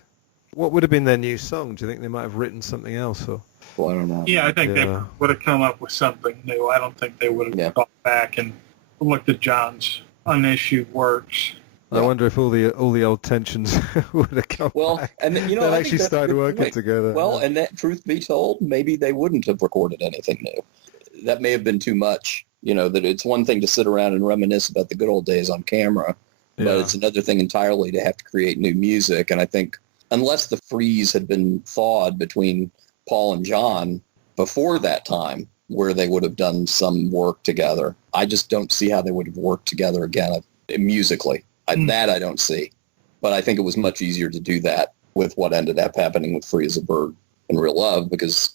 What would have been their new song? Do you think they might have written something else? Or? Well, I don't know. Yeah, I think they would have come up with something new. I don't think they would have gone back and looked at John's unissued works. I wonder if all the old tensions would have come back. And they actually started working together. Well, and that, truth be told, maybe they wouldn't have recorded anything new. That may have been too much. That it's one thing to sit around and reminisce about the good old days on camera, but it's another thing entirely to have to create new music. And I think unless the freeze had been thawed between Paul and John before that time, where they would have done some work together, I just don't see how they would have worked together again musically. That I don't see. But I think it was much easier to do that with what ended up happening with Free as a Bird and Real Love because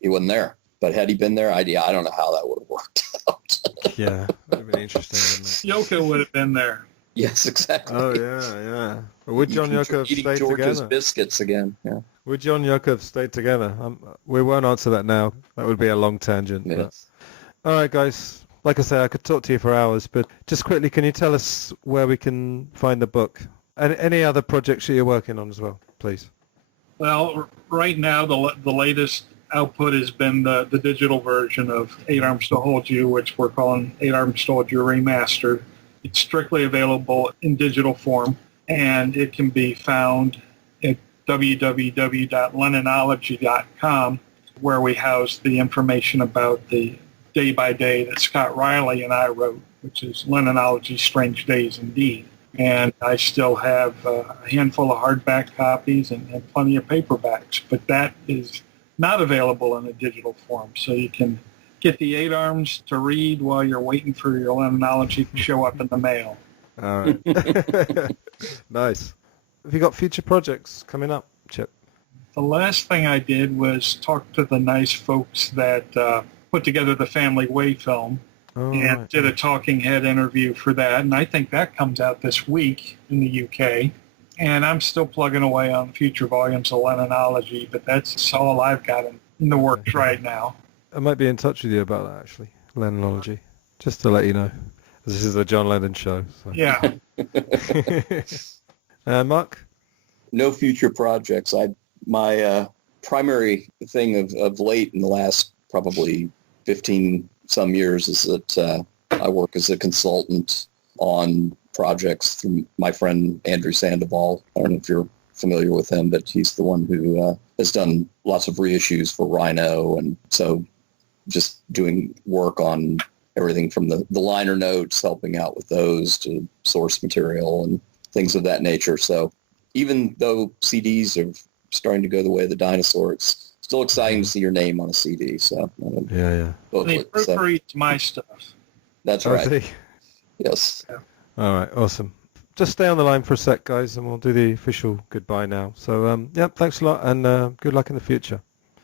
he wasn't there. But had he been there, I don't know how that would have worked out. Yeah, that would have been interesting, wouldn't it? Yoko would have been there. Yes, exactly. Oh, yeah. But would John Yoko have stayed George's together? Biscuits again, yeah. Would John Yoko have stayed together? We won't answer that now. That would be a long tangent. Yes. But... All right, guys. Like I say, I could talk to you for hours, but just quickly, can you tell us where we can find the book? And any other projects that you're working on as well, please? Well, right now, the latest output has been the digital version of 8 Arms to Hold You, which we're calling 8 Arms to Hold You Remastered. It's strictly available in digital form, and it can be found at www.lennonology.com, where we house the information about the day by day that Scott Riley and I wrote, which is Lennon Ology Strange Days Indeed. And I still have a handful of hardback copies and plenty of paperbacks, but that is not available in a digital form. So you can get the 8 Arms to read while you're waiting for your Lennon Ology to show up in the mail. All right. Nice. Have you got future projects coming up, Chip? The last thing I did was talk to the nice folks that put together the Family Way film and did a talking head interview for that. And I think that comes out this week in the UK. And I'm still plugging away on future volumes of Lennon Ology, but that's all I've got in the works right now. I might be in touch with you about that, actually, Lennon Ology, just to let you know. This is a John Lennon show. So. Yeah. Mark? No future projects. My primary thing of late in the last probably 15 some years is that I work as a consultant on projects through my friend Andrew Sandoval. I don't know if you're familiar with him, but he's the one who has done lots of reissues for Rhino, and so just doing work on everything from the liner notes, helping out with those, to source material and things of that nature. So even though CDs are starting to go the way of the dinosaur, it's still exciting to see your name on a CD. So yeah. They proofread my stuff. That's right. Yes. Yeah. All right, awesome. Just stay on the line for a sec, guys, and we'll do the official goodbye now. So, thanks a lot, and good luck in the future.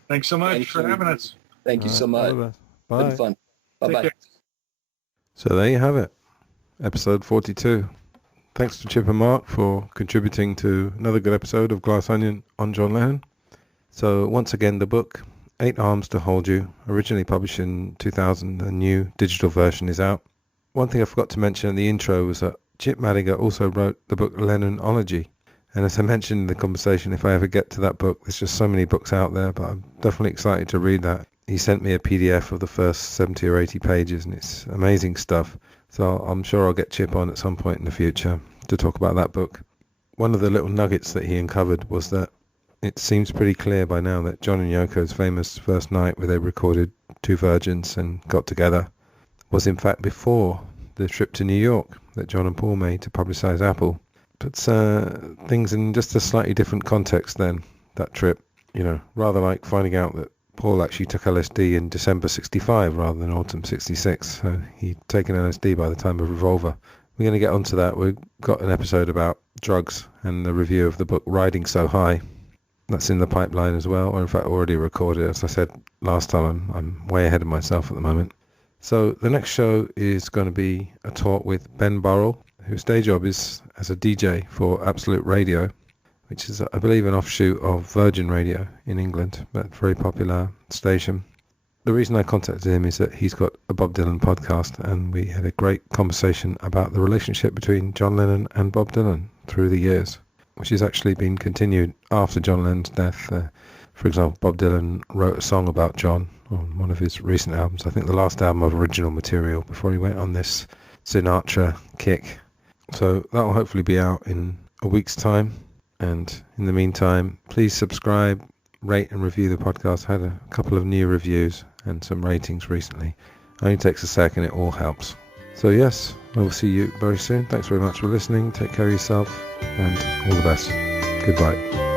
Thanks so much for having us. Thank you so much. Bye. Been fun. Bye-bye. So there you have it, episode 42. Thanks to Chip and Mark for contributing to another good episode of Glass Onion on John Lennon. So once again, the book, 8 Arms to Hold You, originally published in 2000, a new digital version is out. One thing I forgot to mention in the intro was that Chip Madinger also wrote the book Lennon Ology. And as I mentioned in the conversation, if I ever get to that book, there's just so many books out there, but I'm definitely excited to read that. He sent me a PDF of the first 70 or 80 pages, and it's amazing stuff. So I'm sure I'll get Chip on at some point in the future to talk about that book. One of the little nuggets that he uncovered was that it seems pretty clear by now that John and Yoko's famous first night where they recorded Two Virgins and got together was in fact before the trip to New York that John and Paul made to publicize Apple. Puts things in just a slightly different context then, that trip. Rather like finding out that Paul actually took LSD in December 65 rather than autumn 66. So he'd taken LSD by the time of Revolver. We're going to get onto that. We've got an episode about drugs and the review of the book Riding So High. That's in the pipeline as well, or in fact already recorded. As I said last time, I'm way ahead of myself at the moment. So the next show is going to be a talk with Ben Burrell, whose day job is as a DJ for Absolute Radio, which is, I believe, an offshoot of Virgin Radio in England, but very popular station. The reason I contacted him is that he's got a Bob Dylan podcast, and we had a great conversation about the relationship between John Lennon and Bob Dylan through the years, which has actually been continued after John Lennon's death. For example, Bob Dylan wrote a song about John on one of his recent albums, I think the last album of original material, before he went on this Sinatra kick. So that will hopefully be out in a week's time. And in the meantime, please subscribe, rate and review the podcast. I had a couple of new reviews and some ratings recently. It only takes a second, it all helps. So yes, I will see you very soon. Thanks very much for listening. Take care of yourself and all the best. Goodbye.